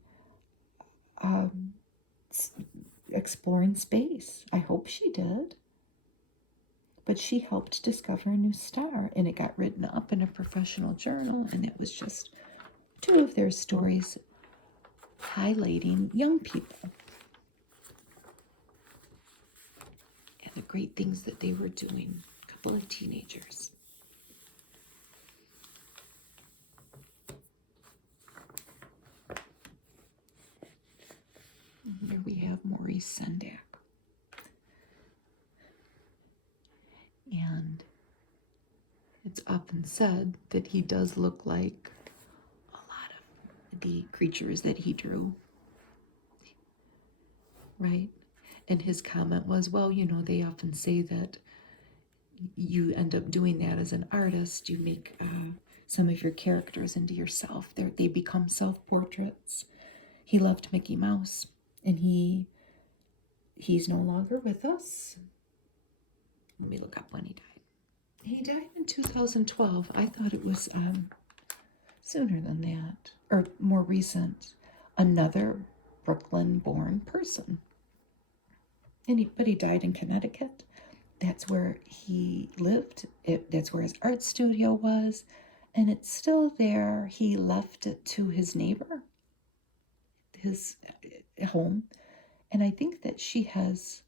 exploring space. I hope she did. But she helped discover a new star, and it got written up in a professional journal, and it was just 2 of their stories highlighting young people and the great things that they were doing. Come full of teenagers. And here we have Maurice Sendak. And it's often said that he does look like a lot of the creatures that he drew, right? And his comment was, well, they often say that you end up doing that as an artist. You make some of your characters into yourself. They become self-portraits. He loved Mickey Mouse, and he's no longer with us. Let me look up when he died. He died in 2012. I thought it was sooner than that, or more recent. Another Brooklyn-born person. But he died in Connecticut. That's where he lived. That's where his art studio was, and it's still there. He left it to his neighbor, his home, and I think that she has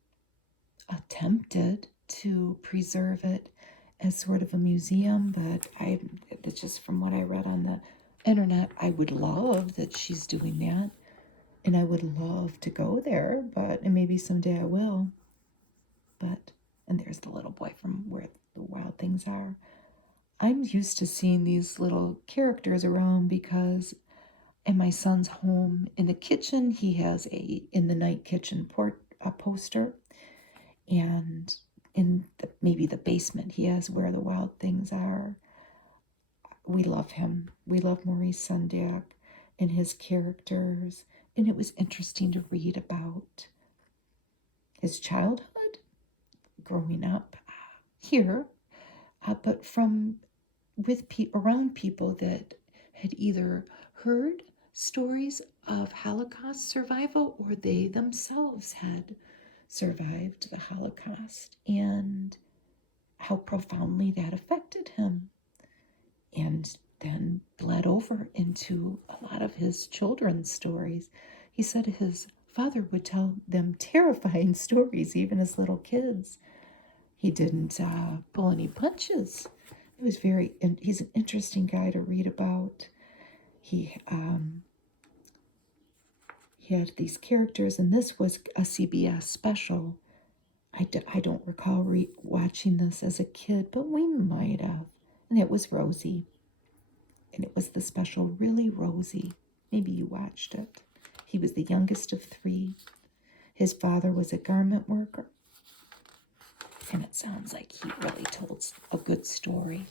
attempted to preserve it as sort of a museum, but that's just from what I read on the internet. I would love that she's doing that, and I would love to go there, and maybe someday I will. And there's the little boy from Where the Wild Things Are. I'm used to seeing these little characters around because in my son's home, in the kitchen, he has a In the Night Kitchen poster, and in maybe the basement, he has Where the Wild Things Are. We love him. We love Maurice Sendak and his characters, and it was interesting to read about his childhood, growing up here, but around people that had either heard stories of Holocaust survival or they themselves had survived the Holocaust, and how profoundly that affected him, and then bled over into a lot of his children's stories. He said his father would tell them terrifying stories, even as little kids. He didn't pull any punches. It was he's an interesting guy to read about. He had these characters, and this was a CBS special. I don't recall watching this as a kid, but we might have. And it was Rosie. And it was the special Really Rosie. Maybe you watched it. He was the youngest of 3. His father was a garment worker. And it sounds like he really told a good story.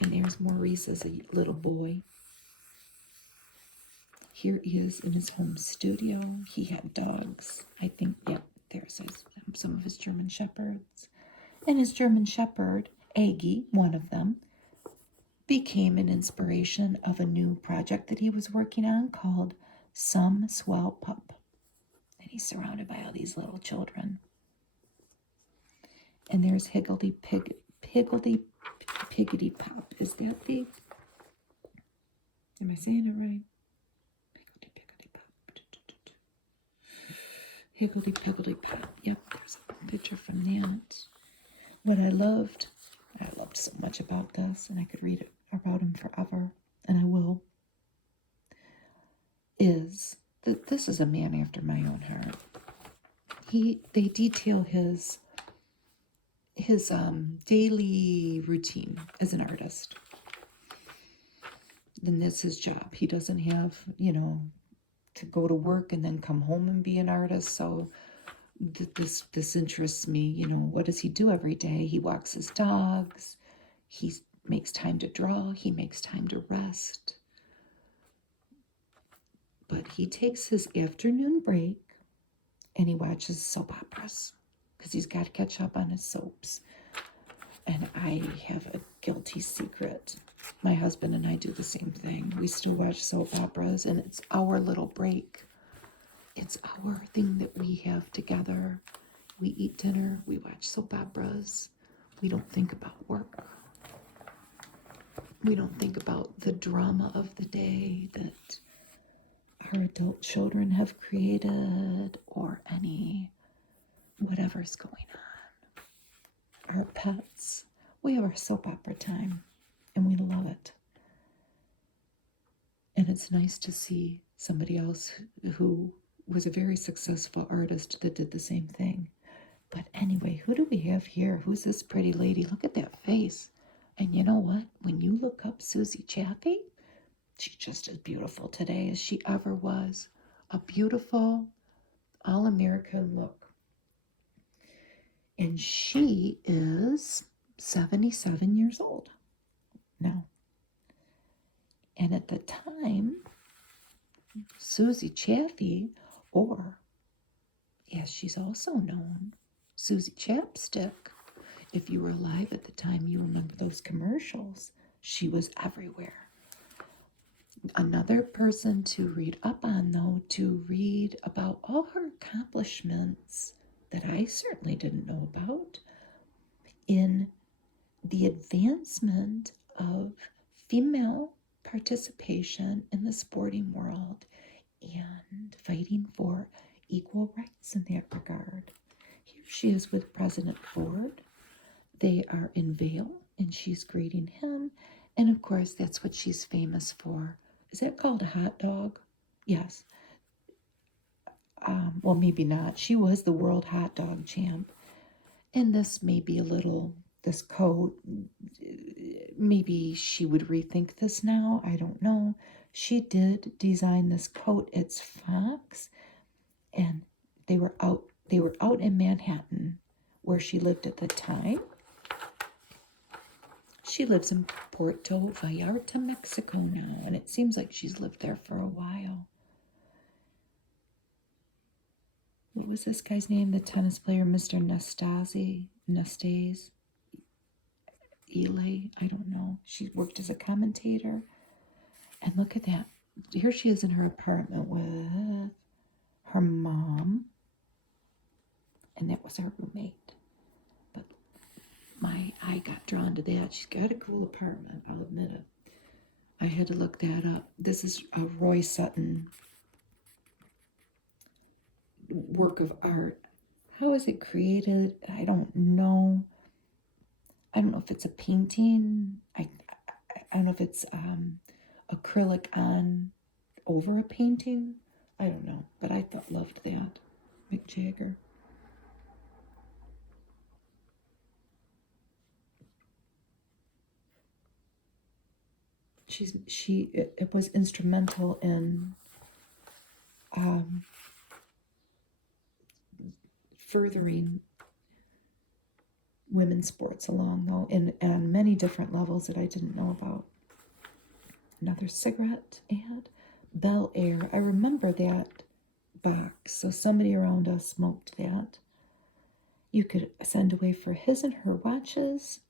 And there's Maurice as a little boy. Here he is in his home studio. He had dogs. I think, there's some of his German Shepherds. And his German Shepherd, Aggie, one of them, became an inspiration of a new project that he was working on called Some Swell Pup. And he's surrounded by all these little children. And there's Higgledy Piggedy Pop. Is that the... Am I saying it right? Higgledy Piggledy Pop. Yep, there's a picture from that. What I loved so much about this, and I could read about him forever, and I will, is that this is a man after my own heart. They detail his daily routine as an artist. And that's his job. He doesn't have, to go to work and then come home and be an artist. So this interests me. What does he do every day? He walks his dogs. He makes time to draw. He makes time to rest. But he takes his afternoon break and he watches soap operas because he's got to catch up on his soaps. And I have a guilty secret. My husband and I do the same thing. We still watch soap operas, and it's our little break. It's our thing that we have together. We eat dinner, we watch soap operas. We don't think about work. We don't think about the drama of the day that our adult children have created or any whatever's going on. our pets. We have our soap opera time, and we love it. And it's nice to see somebody else who was a very successful artist that did the same thing. But anyway, who do we have here? Who's this pretty lady? Look at that face. And you know what? When you look up Susie Chaffee, she's just as beautiful today as she ever was. A beautiful, all-American look. And she is 77 years old now. And at the time, Susie Chaffee, or as she's also known, Susie Chapstick, if you were alive at the time, you remember those commercials. She was everywhere. Another person to read up on, though, to read about all her accomplishments that I certainly didn't know about in the advancement of female participation in the sporting world and fighting for equal rights in that regard. Here she is with President Ford. They are in Vail, and she's greeting him. And of course, that's what she's famous for. Is that called a hot dog? Yes. Well, maybe not. She was the world hot dog champ. And this may be a little, this coat, maybe she would rethink this now. I don't know. She did design this coat. It's Fox. And they were out in Manhattan, where she lived at the time. She lives in Puerto Vallarta, Mexico now, and it seems like she's lived there for a while. What was this guy's name? The tennis player, Mr. Nastase? Eli? I don't know. She worked as a commentator. And look at that. Here she is in her apartment with her mom. And that was her roommate. But my eye got drawn to that. She's got a cool apartment, I'll admit it. I had to look that up. This is a Roy Sutton work of art. How is it created? I don't know. I don't know if it's a painting. I don't know if it's acrylic on over a painting. I don't know, but I loved that. Mick Jagger. It was instrumental in furthering women's sports along, though, on many different levels that I didn't know about. Another cigarette ad. Bel Air. I remember that box. So somebody around us smoked that. You could send away for his and her watches.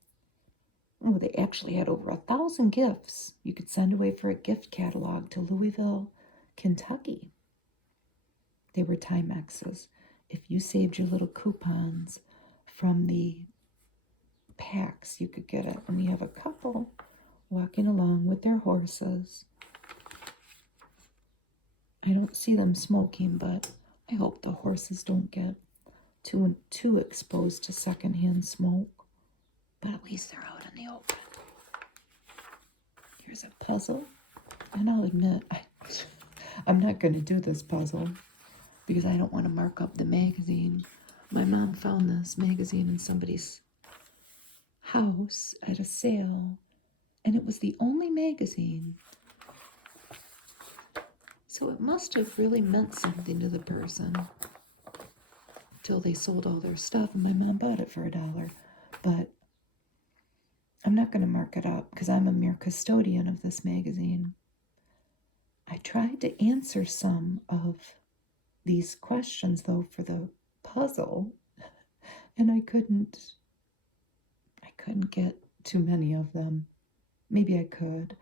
Oh, they actually had over 1,000 gifts. You could send away for a gift catalog to Louisville, Kentucky. They were Timexes. If you saved your little coupons from the packs, you could get it. And you have a couple walking along with their horses. I don't see them smoking, but I hope the horses don't get too exposed to secondhand smoke. But at least they're out in the open. Here's a puzzle. And I'll admit, I'm not going to do this puzzle because I don't want to mark up the magazine. My mom found this magazine in somebody's house at a sale, and it was the only magazine. So it must have really meant something to the person till they sold all their stuff, and my mom bought it for $1. But I'm not going to mark it up because I'm a mere custodian of this magazine. I tried to answer some of these questions, though, for the puzzle, and I couldn't get too many of them. Maybe I could.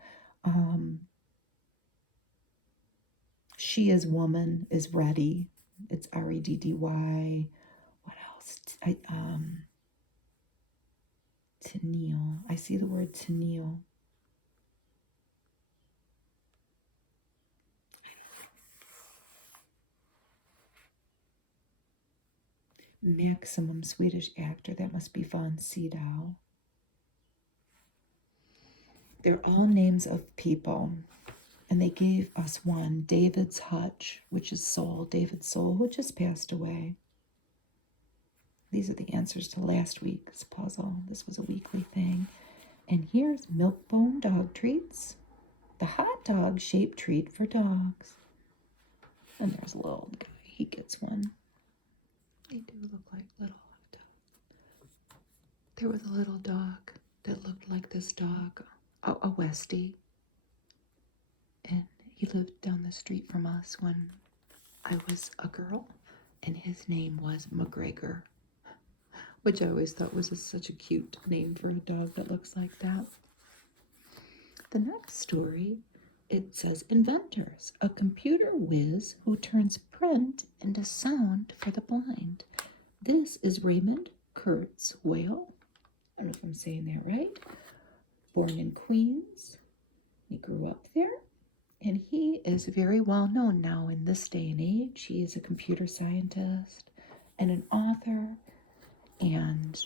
She is woman is ready. It's REDDY. What else? To kneel. I see the word to kneel. Maximum Swedish actor. That must be Von Sydow. They're all names of people. And they gave us one, David's Hutch, which is Soul, David Soul, who just passed away. These are the answers to last week's puzzle. This was a weekly thing. And here's Milkbone Dog Treats, the hot dog shaped treat for dogs. And there's a little guy, he gets one. They do look like little hot dogs. There was a little dog that looked like this dog, a Westie. And he lived down the street from us when I was a girl, and his name was McGregor, which I always thought was such a cute name for a dog that looks like that. The next story, it says Inventors, a computer whiz who turns print into sound for the blind. This is Raymond Kurzweil. I don't know if I'm saying that right. Born in Queens. He grew up there. And he is very well known now in this day and age. He is a computer scientist and an author, and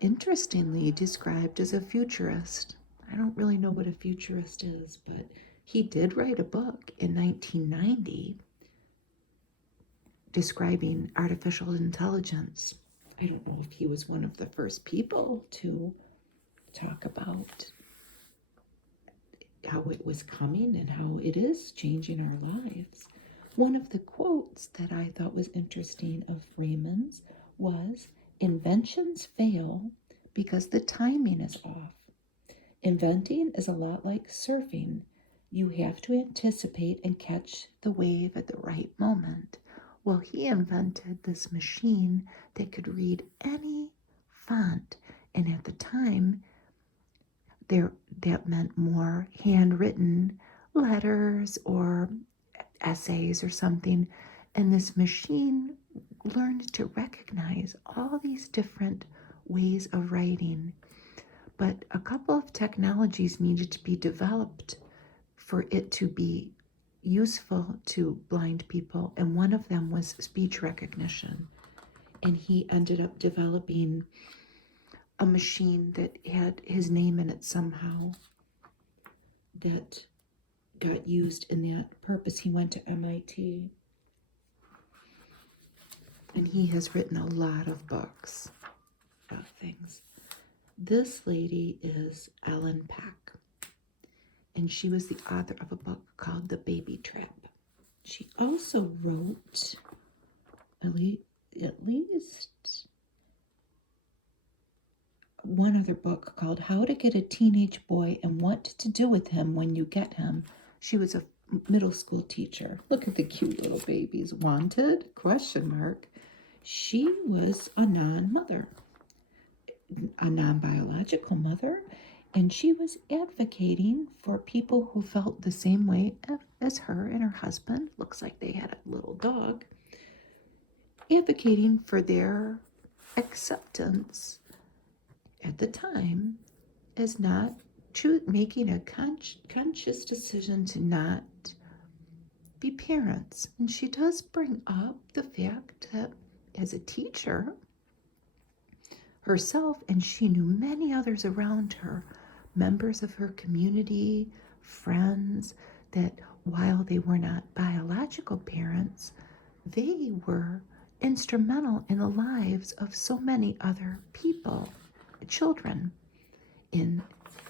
interestingly described as a futurist. I don't really know what a futurist is, but he did write a book in 1990 describing artificial intelligence. I don't know if he was one of the first people to talk about how it was coming and how it is changing our lives. One of the quotes that I thought was interesting of Raymond's was, "Inventions fail because the timing is off. Inventing is a lot like surfing. You have to anticipate and catch the wave at the right moment." Well, he invented this machine that could read any font, and at the time, that meant more handwritten letters or essays or something. And this machine learned to recognize all these different ways of writing. But a couple of technologies needed to be developed for it to be useful to blind people. And one of them was speech recognition. And he ended up developing a machine that had his name in it somehow that got used in that purpose. He went to MIT. And he has written a lot of books about things. This lady is Ellen Pack. And she was the author of a book called The Baby Trap. She also wrote at least one other book called How to Get a Teenage Boy and What to Do with Him When You Get Him. She was a middle school teacher. Look at the cute little babies. Wanted? ? She was a non-mother, a non-biological mother, and she was advocating for people who felt the same way as her and her husband. Looks like they had a little dog. Advocating for their acceptance at the time as not making a conscious decision to not be parents. And she does bring up the fact that as a teacher herself, and she knew many others around her, members of her community, friends, that while they were not biological parents, they were instrumental in the lives of so many other people, children, in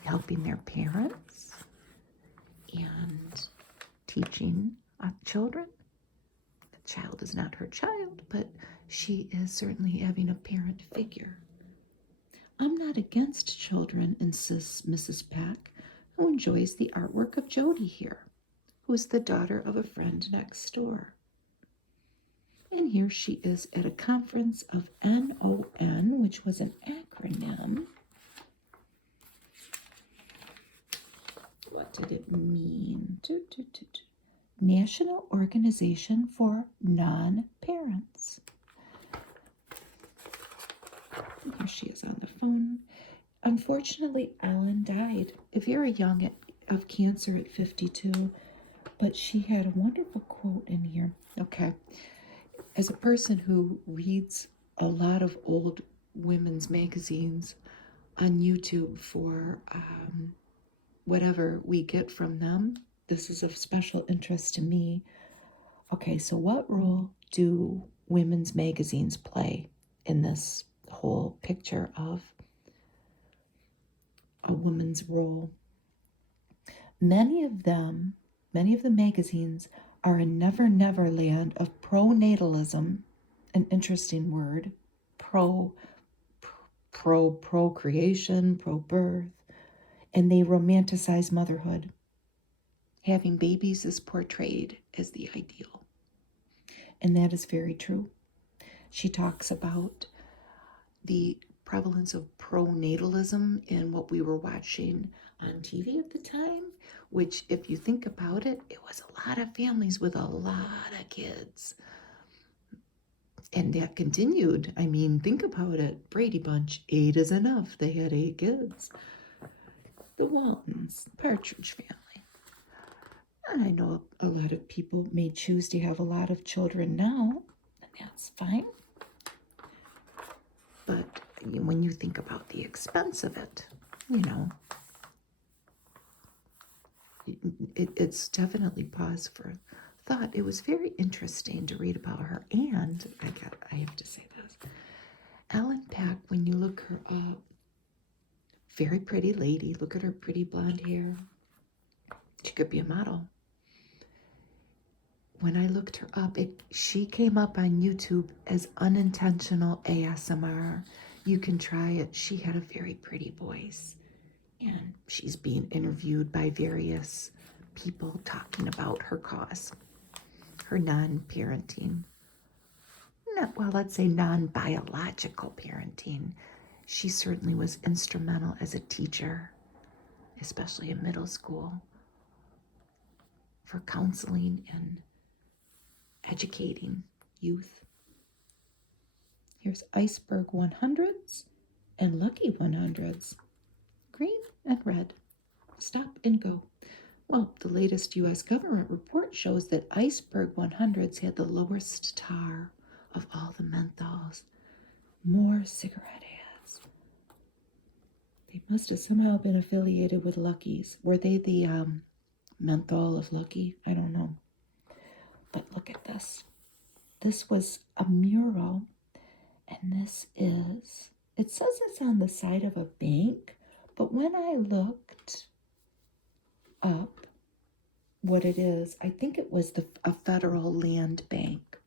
helping their parents and teaching children. The child is not her child, but she is certainly having a parent figure. "I'm not against children," insists Mrs. Pack, who enjoys the artwork of Jody here, who is the daughter of a friend next door. And here she is at a conference of NON, which was an acronym. What did it mean? National Organization for Non-Parents. Here she is on the phone. Unfortunately, Ellen died very young of cancer at 52, but she had a wonderful quote in here. Okay. As a person who reads a lot of old women's magazines on YouTube for whatever we get from them. This is of special interest to me. Okay, so what role do women's magazines play in this whole picture of a woman's role? Many of the magazines are a never never land of pronatalism, an interesting word, procreation, pro birth, and they romanticize motherhood. Having babies is portrayed as the ideal. And that is very true. She talks about the prevalence of pronatalism in what we were watching on TV at the time, which, if you think about it, it was a lot of families with a lot of kids. And that continued. I mean, think about it. Brady Bunch, 8 is enough. They had 8 kids. The Waltons, Partridge Family. I know a lot of people may choose to have a lot of children now, and that's fine. But when you think about the expense of it, it's definitely pause for thought. It was very interesting to read about her, and I have to say this. Ellen Pack, when you look her up, very pretty lady. Look at her pretty blonde hair. She could be a model. When I looked her up, she came up on YouTube as unintentional ASMR. You can try it. She had a very pretty voice. And she's being interviewed by various people talking about her cause, her non-parenting. Let's say non-biological parenting. She certainly was instrumental as a teacher, especially in middle school, for counseling and educating youth. Here's Iceberg 100s and Lucky 100s. Green and red. Stop and go. Well, the latest U.S. government report shows that Iceberg 100s had the lowest tar of all the menthols. More cigarette ads. They must have somehow been affiliated with Lucky's. Were they the menthol of Lucky? I don't know. But look at this. This was a mural, and this is, it says it's on the side of a bank, but when I looked up what it is, I think it was a federal land bank.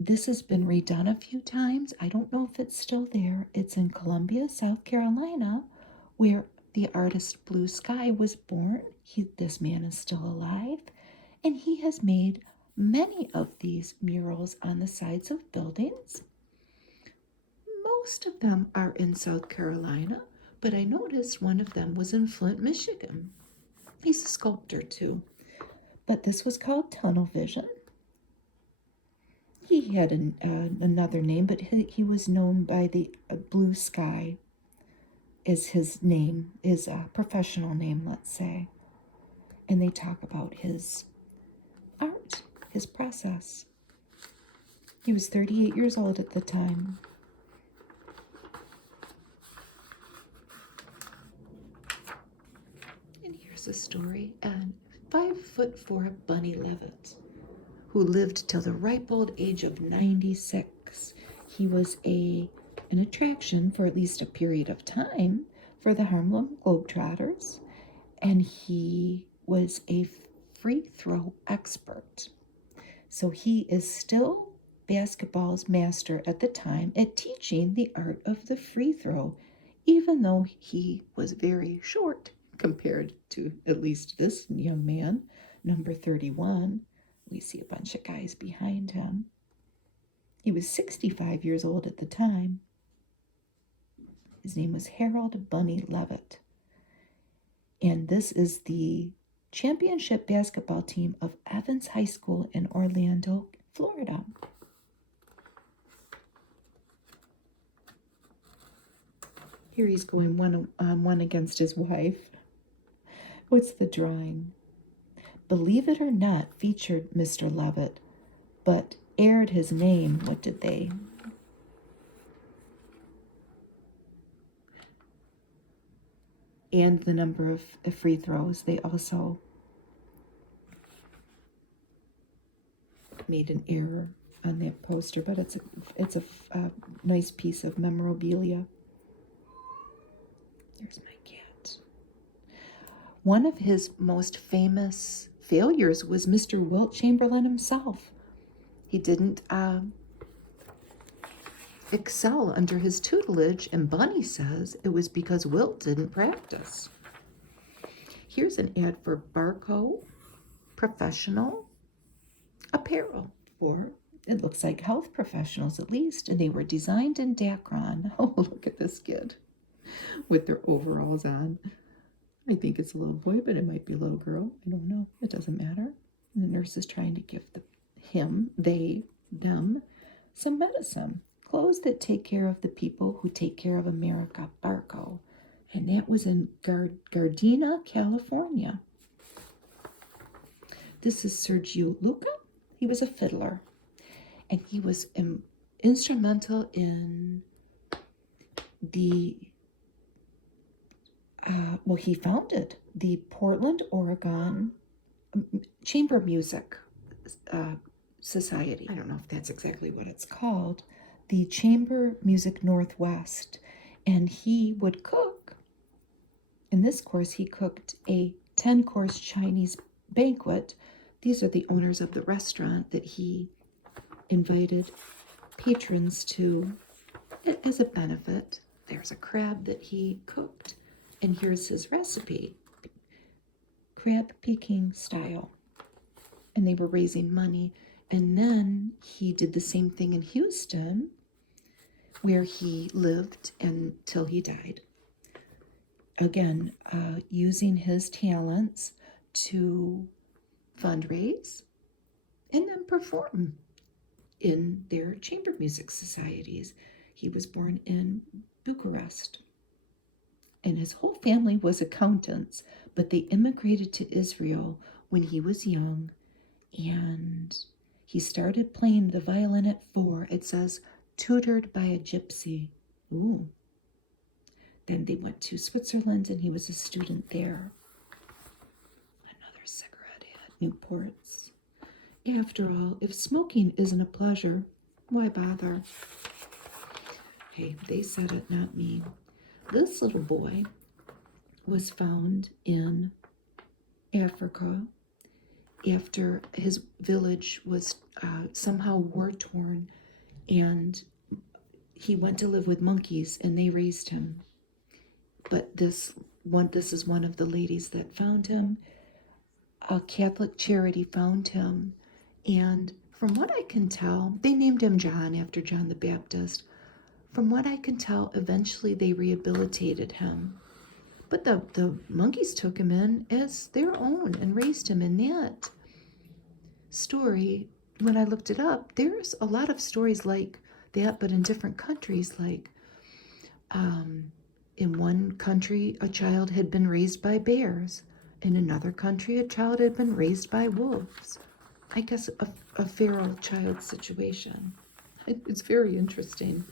This has been redone a few times. I don't know if it's still there. It's in Columbia, South Carolina, where the artist Blue Sky was born. This man is still alive, and he has made many of these murals on the sides of buildings. Most of them are in South Carolina, but I noticed one of them was in Flint, Michigan. He's a sculptor too. But this was called Tunnel Vision. He had another name, but he was known by the Blue Sky is his name, his professional name, let's say. And they talk about his art, his process. He was 38 years old at the time. And here's a story on 5'4" Bunny Levitt, who lived till the ripe old age of 96. He was an attraction for at least a period of time for the Harlem Globetrotters, and he was a free throw expert. So he is still basketball's master at the time at teaching the art of the free throw, even though he was very short compared to at least this young man, number 31. We see a bunch of guys behind him. He was 65 years old at the time. His name was Harold Bunny Levitt. And this is the championship basketball team of Evans High School in Orlando, Florida. Here he's going one against his wife. What's the drawing? Believe It or Not featured Mr. Levitt, but aired his name. What did they? and the number of free throws. They also made an error on that poster, but it's a nice piece of memorabilia. There's my cat. One of his most famous failures was Mr. Wilt Chamberlain himself. He didn't excel under his tutelage, and Bunny says it was because Wilt didn't practice. Here's an ad for Barco Professional Apparel for, it looks like, health professionals at least, and they were designed in Dacron. Oh, look at this kid with their overalls on. I think it's a little boy, but it might be a little girl. I don't know. It doesn't matter. And the nurse is trying to give them some medicine. Clothes that take care of the people who take care of America, Barco. And that was in Gardena, California. This is Sergio Luca. He was a fiddler. And he was instrumental in the, he founded the Portland, Oregon Chamber Music Society. I don't know if that's exactly what it's called. The Chamber Music Northwest. And he would cook. In this course, he cooked a 10-course Chinese banquet. These are the owners of the restaurant that he invited patrons to as a benefit. There's a crab that he cooked, and here's his recipe. Crab Peking style. And they were raising money. And then he did the same thing in Houston, where he lived until he died. Again, using his talents to fundraise and then perform in their chamber music societies. He was born in Bucharest, and his whole family was accountants, but they immigrated to Israel when he was young, and he started playing the violin at 4. It says, tutored by a gypsy. Ooh. Then they went to Switzerland, and he was a student there. Another cigarette ad, Newports. After all, if smoking isn't a pleasure, why bother? Hey, they said it, not me. This little boy was found in Africa after his village was somehow war-torn, and he went to live with monkeys, and they raised him. But this is one of the ladies that found him. A Catholic charity found him, and from what I can tell, they named him John after John the Baptist. From what I can tell, eventually they rehabilitated him. But the monkeys took him in as their own and raised him. In that story, when I looked it up, there's a lot of stories like that, but in different countries. Like in one country, a child had been raised by bears. In another country, a child had been raised by wolves. I guess a feral child situation. It's very interesting.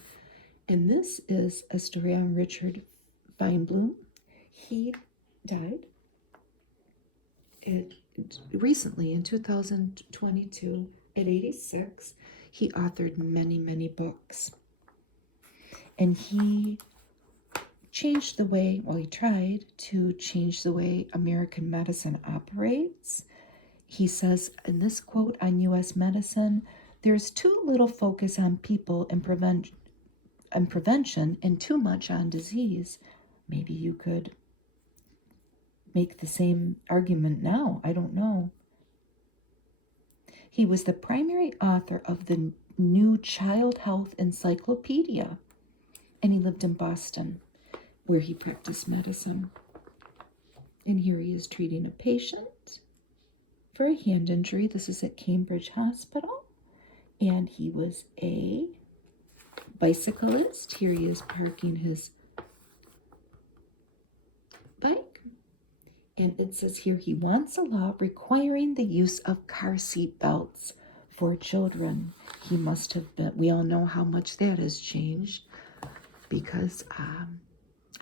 And this is a story on Richard Feinblum. He died recently in 2022 at 86. He authored many, many books. And he changed the way, he tried to change the way American medicine operates. He says in this quote on U.S. medicine, there's too little focus on people and prevention and too much on disease. Maybe you could make the same argument now. I don't know. He was the primary author of the New Child Health Encyclopedia, and he lived in Boston, where he practiced medicine. And here he is treating a patient for a hand injury. This is at Cambridge Hospital, and he was a bicyclist. Here he is parking his bike, and it says here he wants a law requiring the use of car seat belts for children. He must have been, we all know how much that has changed, because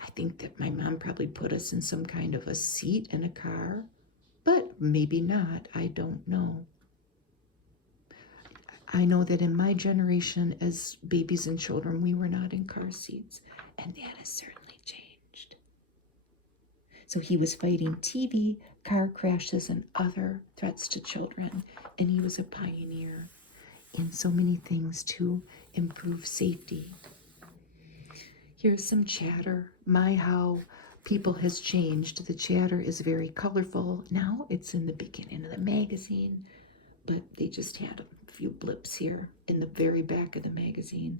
I think that my mom probably put us in some kind of a seat in a car, but maybe not. I don't know. I know that in my generation, as babies and children, we were not in car seats, and that has certainly changed. So he was fighting TV, car crashes, and other threats to children, and he was a pioneer in so many things to improve safety. Here's some chatter. My, how people has changed. The chatter is very colorful. Now it's in the beginning of the magazine, but they just had a few blips here in the very back of the magazine.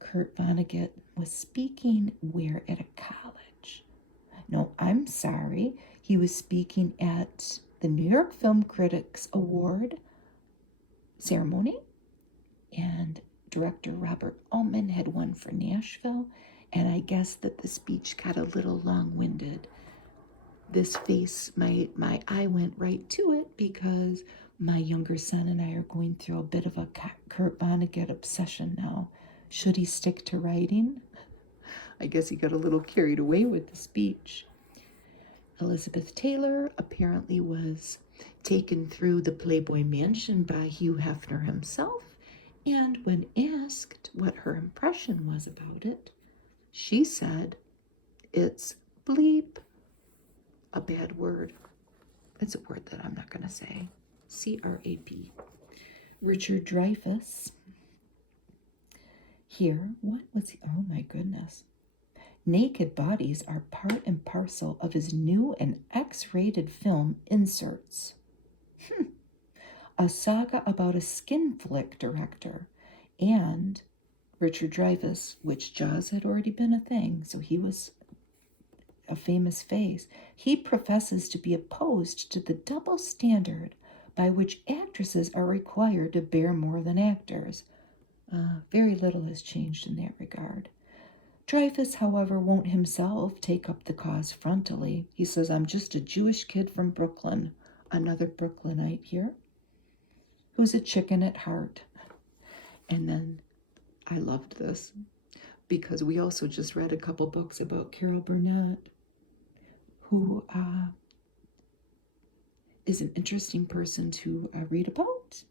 Kurt Vonnegut was speaking where? At a college. No, I'm sorry. He was speaking at the New York Film Critics Award ceremony, and director Robert Altman had won for Nashville, and I guess that the speech got a little long-winded. This face, my eye went right to it because my younger son and I are going through a bit of a Kurt Vonnegut obsession now. Should he stick to writing? I guess he got a little carried away with the speech. Elizabeth Taylor apparently was taken through the Playboy Mansion by Hugh Hefner himself, and when asked what her impression was about it, she said, "It's bleep," a bad word. It's a word that I'm not going to say. C-R-A-P. Richard Dreyfuss. Here, what was he? Oh my goodness. Naked bodies are part and parcel of his new and X-rated film Inserts. A saga about a skin flick director. And Richard Dreyfuss, which Jaws had already been a thing, so he was a famous face. He professes to be opposed to the double standard by which actresses are required to bear more than actors. Very little has changed in that regard. Dreyfuss, however, won't himself take up the cause frontally. He says, "I'm just a Jewish kid from Brooklyn," another Brooklynite here, who's a chicken at heart. And then I loved this because we also just read a couple books about Carol Burnett, who is an interesting person to read about.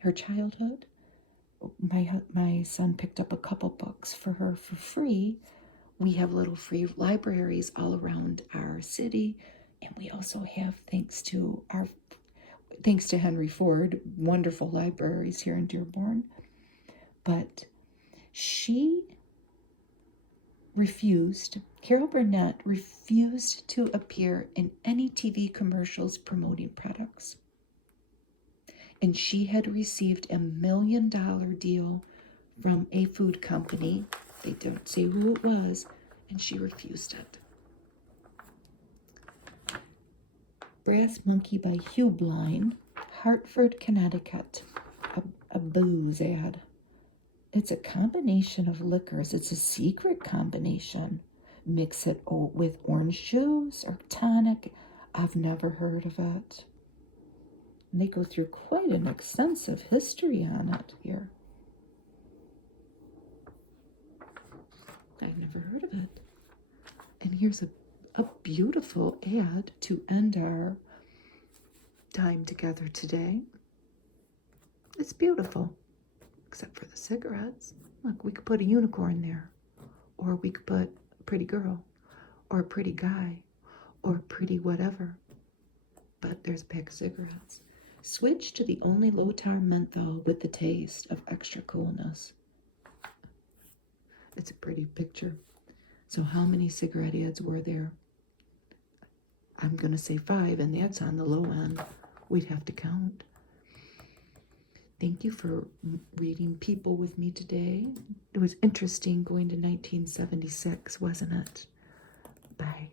Her childhood. My son picked up a couple books for her for free. We have little free libraries all around our city, and we also have, thanks to Henry Ford, wonderful libraries here in Dearborn. But Carol Burnett refused to appear in any TV commercials promoting products. And she had received $1 million deal from a food company. They don't say who it was, and she refused it. Brass Monkey by Hugh Blind, Hartford, Connecticut. A booze ad. It's a combination of liquors. It's a secret combination. Mix it with orange juice or tonic. I've never heard of it. And they go through quite an extensive history on it here. I've never heard of it. And here's a beautiful ad to end our time together today. It's beautiful, except for the cigarettes. Look, we could put a unicorn there, or we could put a pretty girl, or a pretty guy, or a pretty whatever. But there's a pack of cigarettes. Switch to the only low-tar menthol with the taste of extra coolness. It's a pretty picture. So how many cigarette ads were there? I'm going to say 5, and that's on the low end. We'd have to count. Thank you for reading People with me today. It was interesting going to 1976, wasn't it? Bye.